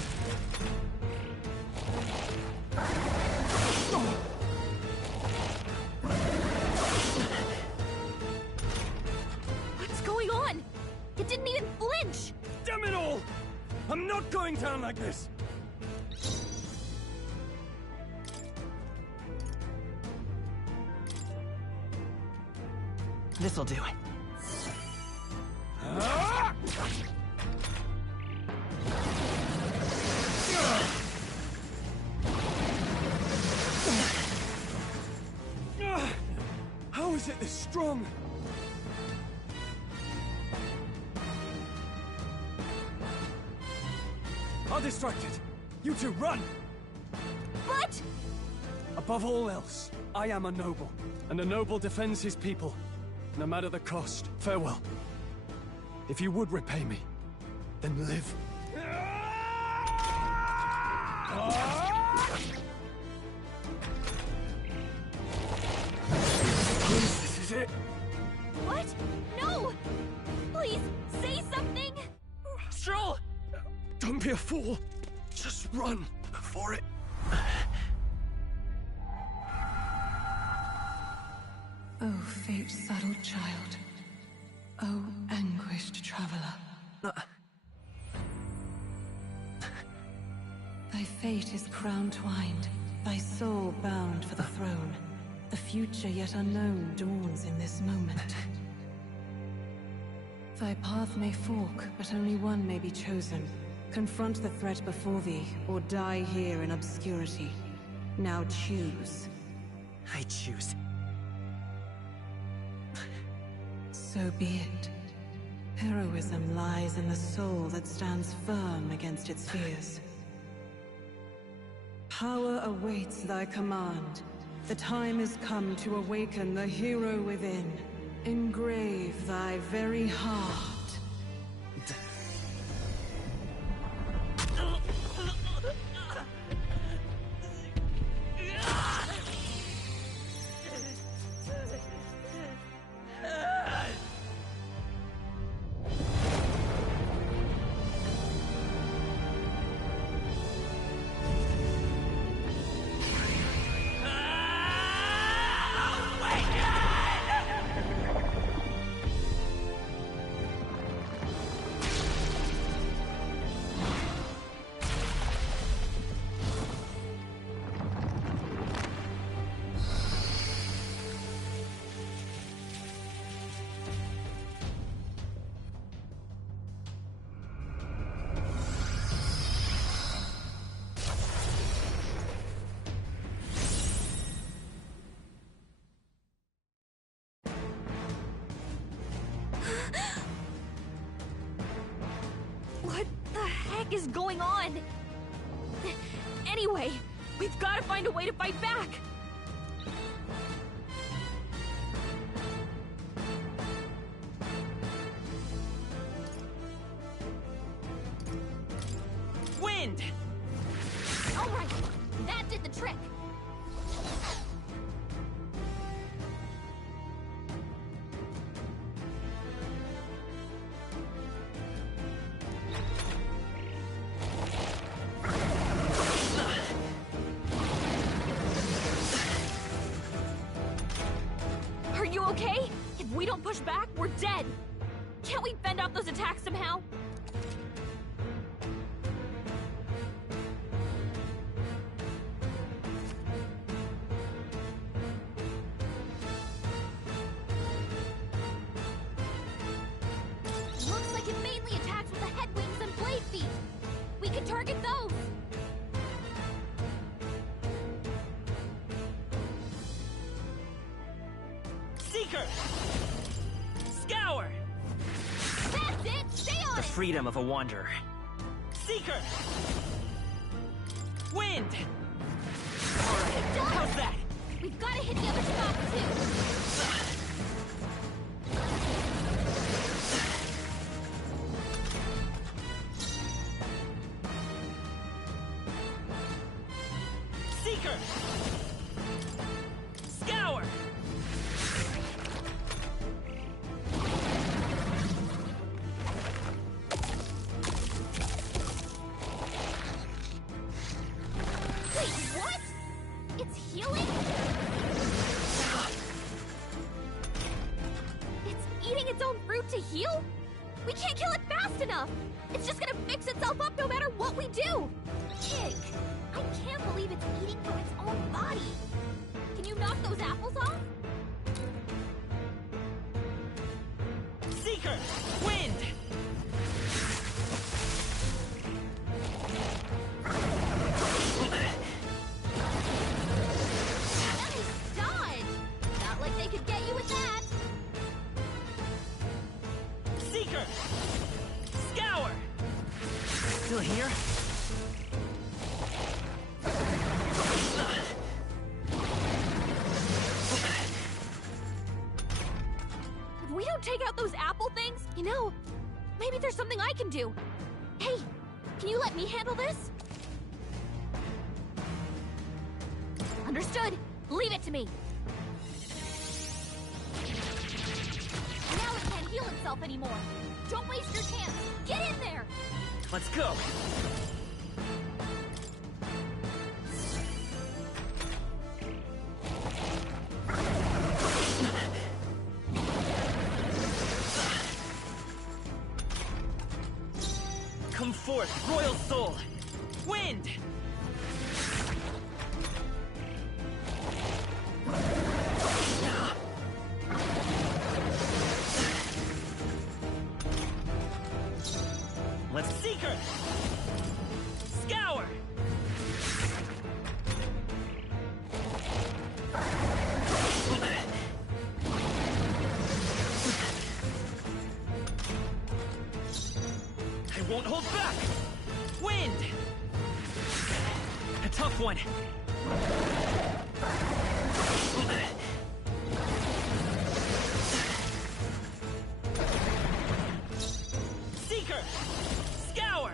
I'm not going down like this! This'll do it. How is it this strong? I'll distract it. You two, run! But... Above all else, I am a noble, and a noble defends his people, no matter the cost. Farewell. If you would repay me, then live. This is it. What? No! Please, say something! Stroll! Don't be a fool. Just run for it. Oh, fate-saddled child. Oh, anguished traveler. Thy fate is crown-twined, thy soul bound for the throne. The future yet unknown dawns in this moment. Thy path may fork, but only one may be chosen. Confront the threat before thee, or die here in obscurity. Now choose. I choose. So be it. Heroism lies in the soul that stands firm against its fears. Power awaits thy command. The time is come to awaken the hero within. Engrave thy very heart. What the heck is going on? Anyway, we've got to find a way to fight back! Wind! Alright, that did the trick! Are you okay? If we don't push back, we're dead! Can't we fend off those attacks somehow? Looks like it mainly attacks with the head wings and blade feet. We can target those. Seeker! Scour! That's it! Stay on The it! freedom of a wanderer. Seeker! Wind! How's that? We've got to hit the other spot too. Seeker! Scour! Wait, what? It's healing? It's eating its own fruit to heal? We can't kill it fast enough! It's just gonna fix itself itself up no matter what we do! Ick! I can't believe it's eating from its own body! Can you knock those apples off? Seeker! Wind! Nice dodge! Not like they could get you with that! Seeker! Scour! Still here? If we don't take out those apple things, you know, maybe there's something I can do. Hey, can you let me handle this? Understood. Leave it to me. Now it can't heal itself anymore. Don't waste your chance. Get in there! Let's go! Come forth, royal soul! Wind! Let's Seeker! Scour! I won't hold back! Wind! A tough one! Seeker! Scour!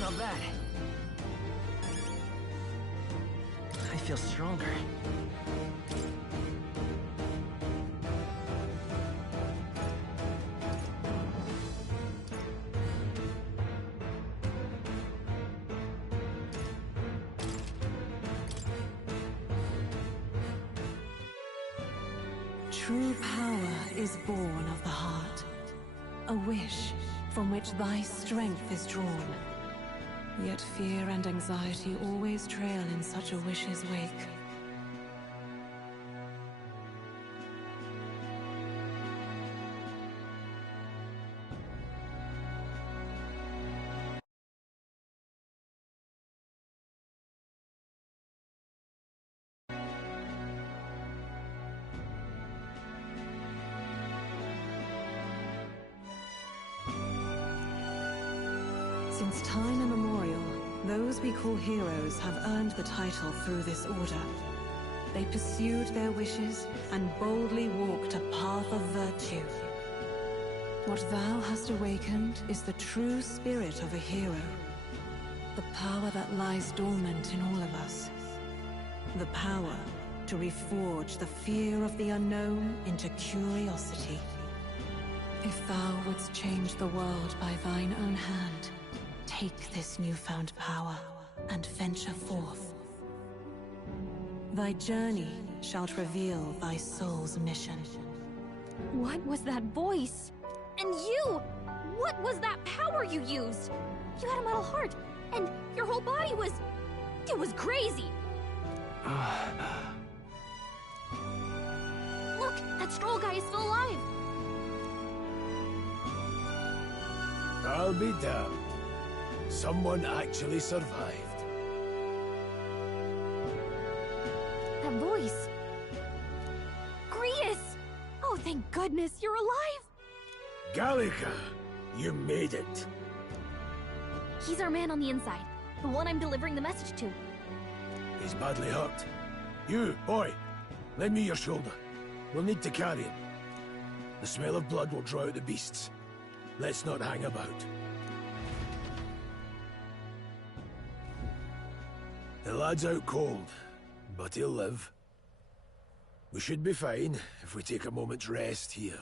Not bad. I feel stronger. True power is born of the heart. A wish from which thy strength is drawn. Yet fear and anxiety always trail in such a wish's wake. Since time immemorial, those we call heroes have earned the title through this order. They pursued their wishes and boldly walked a path of virtue. What thou hast awakened is the true spirit of a hero. The power that lies dormant in all of us. The power to reforge the fear of the unknown into curiosity. If thou wouldst change the world by thine own hand, take this newfound power and venture forth. Thy journey shalt reveal thy soul's mission. What was that voice? And you! What was that power you used? You had a metal heart, and your whole body was... it was crazy! Look, that stroll guy is still alive! I'll be damned. Someone actually survived. That voice... Grius! Oh, thank goodness, you're alive! Gallica, you made it. He's our man on the inside. The one I'm delivering the message to. He's badly hurt. You, boy, lend me your shoulder. We'll need to carry him. The smell of blood will draw out the beasts. Let's not hang about. The lad's out cold, but he'll live. We should be fine if we take a moment's rest here.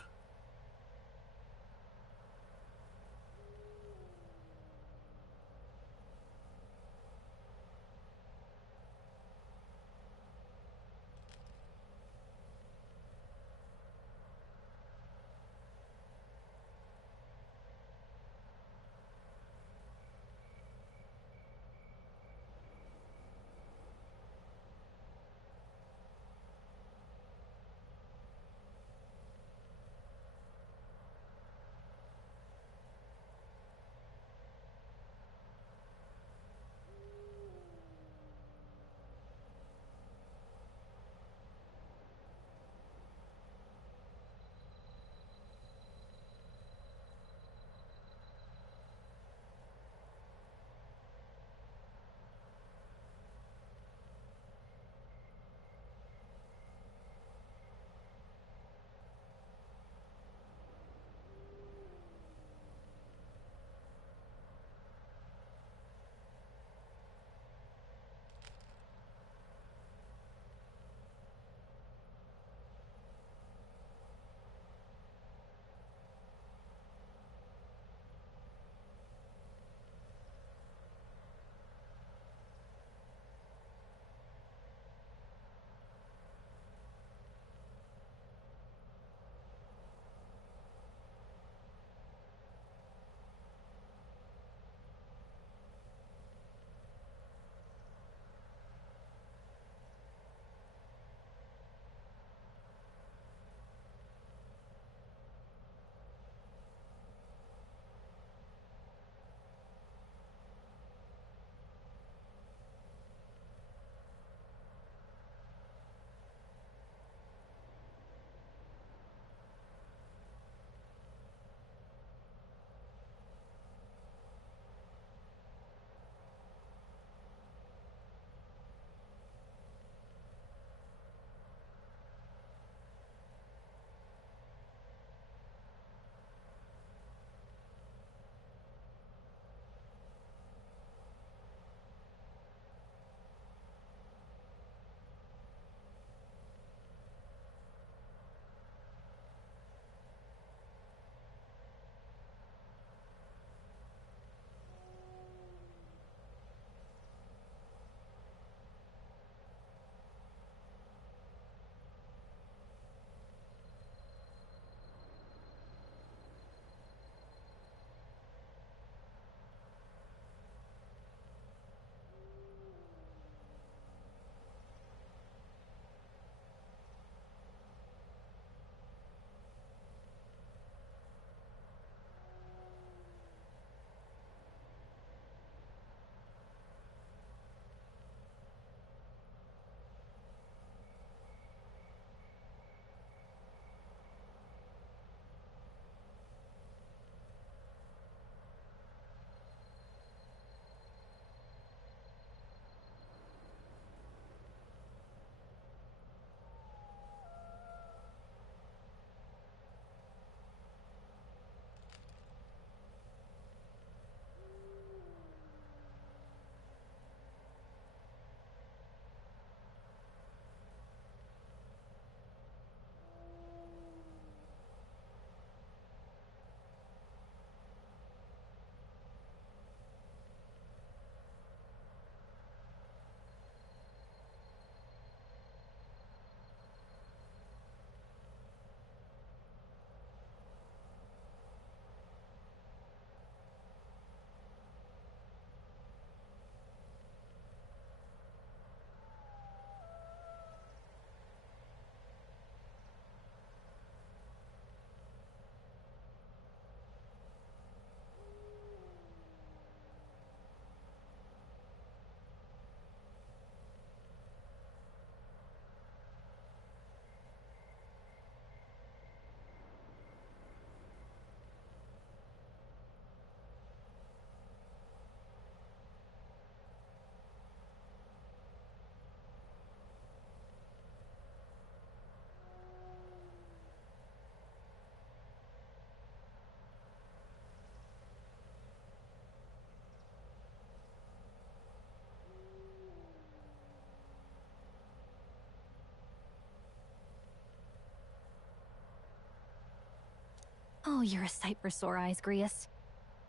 Oh, you're a sight for sore eyes, Grius.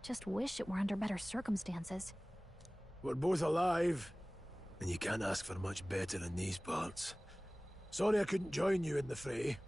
Just wish it were under better circumstances. We're both alive, and you can't ask for much better in these parts. Sorry I couldn't join you in the fray.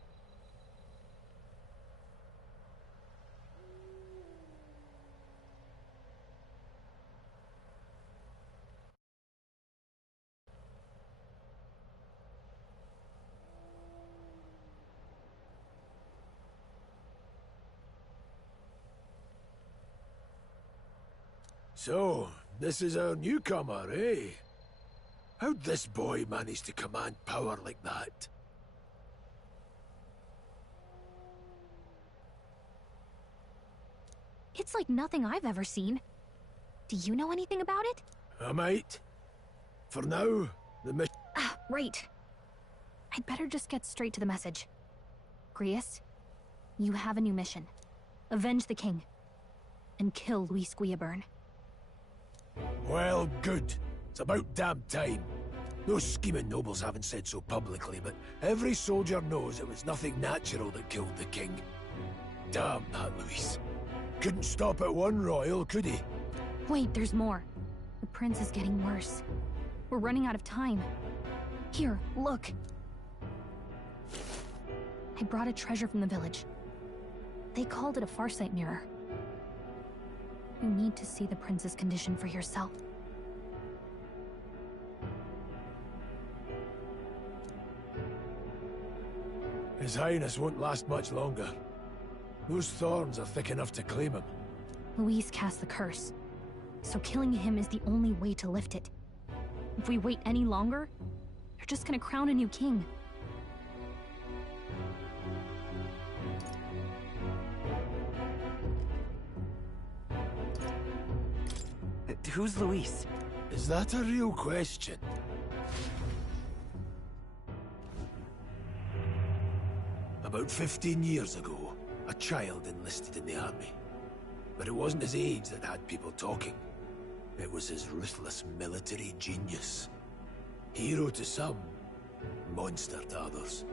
So, this is our newcomer, eh? How'd this boy manage to command power like that? It's like nothing I've ever seen. Do you know anything about it? I might. For now, the mission... Ah, right. I'd better just get straight to the message. Grius, you have a new mission. Avenge the king. And kill Luis Guillaburn. Well, good. It's about damn time. Those scheming nobles haven't said so publicly, but every soldier knows it was nothing natural that killed the king. Damn that Luis. Couldn't stop at one royal, could he? Wait, there's more. The prince is getting worse. We're running out of time. Here, look. I brought a treasure from the village. They called it a farsight mirror. You need to see the prince's condition for yourself. His Highness won't last much longer. Those thorns are thick enough to claim him. Luis cast the curse, so killing him is the only way to lift it. If we wait any longer, they're just gonna crown a new king. Who's Luis? Is that a real question? About 15 years ago, a child enlisted in the army. But it wasn't his age that had people talking. It was his ruthless military genius. Hero to some, monster to others.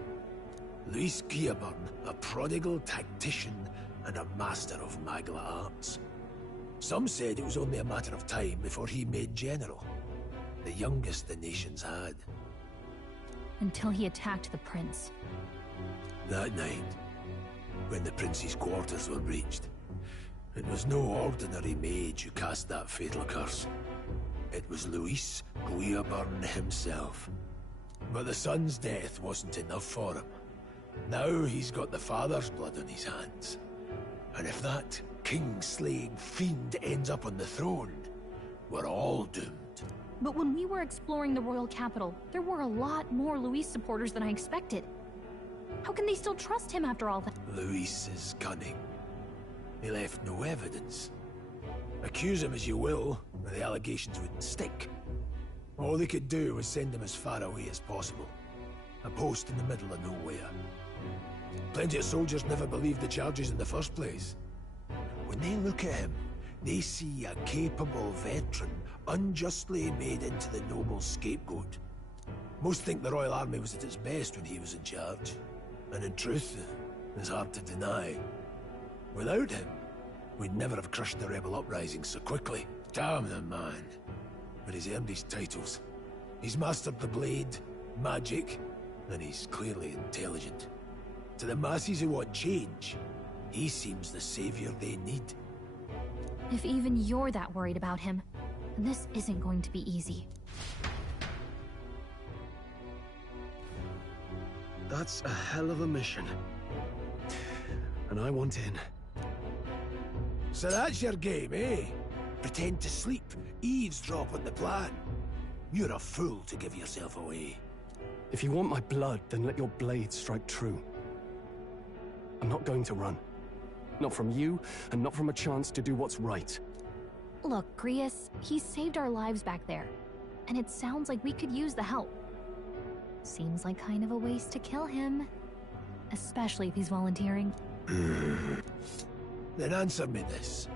Luis Guillaburn, a prodigal tactician and a master of Magla arts. Some said it was only a matter of time before he made general. The youngest the nations had. Until he attacked the prince. That night, when the prince's quarters were breached, it was no ordinary mage who cast that fatal curse. It was Luis Guillaburn himself. But the son's death wasn't enough for him. Now he's got the father's blood on his hands. And if that king-slaying fiend ends up on the throne, we're all doomed. But when we were exploring the royal capital, there were a lot more Luis supporters than I expected. How can they still trust him after all that? Luis is cunning. He left no evidence. Accuse him as you will, the allegations wouldn't stick. All they could do was send him as far away as possible. A post in the middle of nowhere. Plenty of soldiers never believed the charges in the first place. When they look at him, they see a capable veteran unjustly made into the noble scapegoat. Most think the Royal Army was at its best when he was in charge. And in truth, it's hard to deny. Without him, we'd never have crushed the rebel uprising so quickly. Damn the man. But he's earned his titles. He's mastered the blade, magic, and he's clearly intelligent. To the masses who want change, he seems the savior they need. If even you're that worried about him, then this isn't going to be easy. That's a hell of a mission. And I want in. So that's your game, eh? Pretend to sleep, eavesdrop on the plan. You're a fool to give yourself away. If you want my blood, then let your blade strike true. I'm not going to run. Not from you, and not from a chance to do what's right. Look, Grius, he saved our lives back there. And it sounds like we could use the help. Seems like kind of a waste to kill him. Especially if he's volunteering. Then answer me this.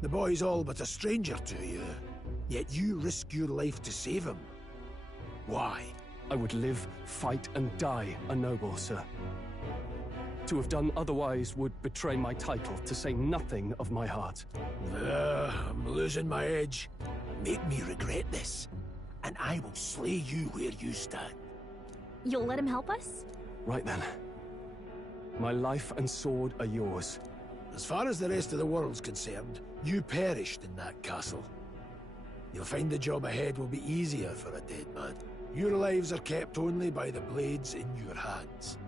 The boy's all but a stranger to you, yet you risk your life to save him. Why? I would live, fight, and die a noble, sir. To have done otherwise would betray my title, to say nothing of my heart. I'm losing my edge. Make me regret this, and I will slay you where you stand. You'll let him help us? Right then. My life and sword are yours. As far as the rest of the world's concerned, you perished in that castle. You'll find the job ahead will be easier for a dead man. Your lives are kept only by the blades in your hands,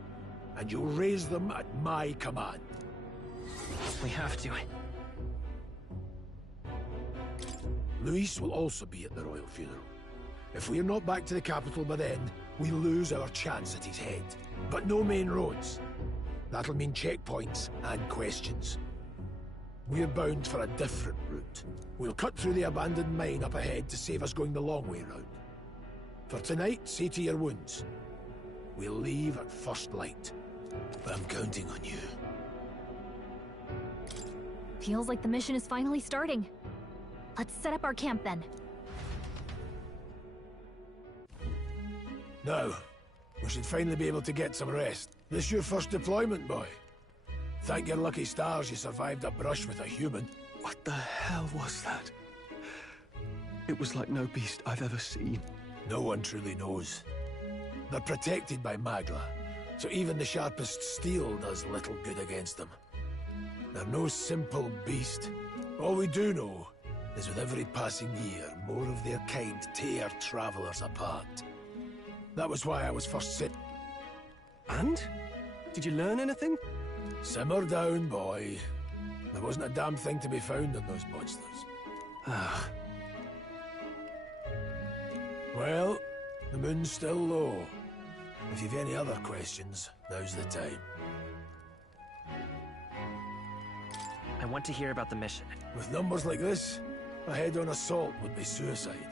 and you'll raise them at my command. We have to. Luis will also be at the royal funeral. If we're not back to the capital by then, we lose our chance at his head. But no main roads. That'll mean checkpoints and questions. We're bound for a different route. We'll cut through the abandoned mine up ahead to save us going the long way round. For tonight, see to your wounds. We'll leave at first light. I'm counting on you. Feels like the mission is finally starting. Let's set up our camp then. Now, we should finally be able to get some rest. This your first deployment, boy? Thank your lucky stars you survived a brush with a human. What the hell was that? It was like no beast I've ever seen. No one truly knows. They're protected by Magla, so even the sharpest steel does little good against them. They're no simple beast. All we do know is with every passing year, more of their kind tear travelers apart. That was why I was first sent. And? Did you learn anything? Simmer down, boy. There wasn't a damn thing to be found in those monsters. Well, the moon's still low. If you've any other questions, now's the time. I want to hear about the mission. With numbers like this, a head-on assault would be suicide.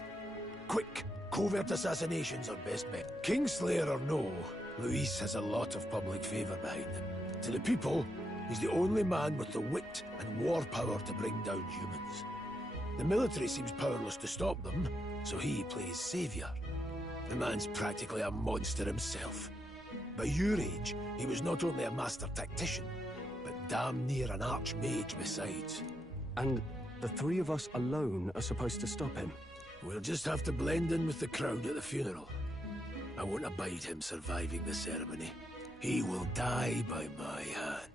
Quick, covert assassinations are best bet. Kingslayer or no, Luis has a lot of public favor behind him. To the people, he's the only man with the wit and war power to bring down humans. The military seems powerless to stop them, so he plays savior. The man's practically a monster himself. By your age, he was not only a master tactician, but damn near an archmage besides. And the three of us alone are supposed to stop him? We'll just have to blend in with the crowd at the funeral. I won't abide him surviving the ceremony. He will die by my hand.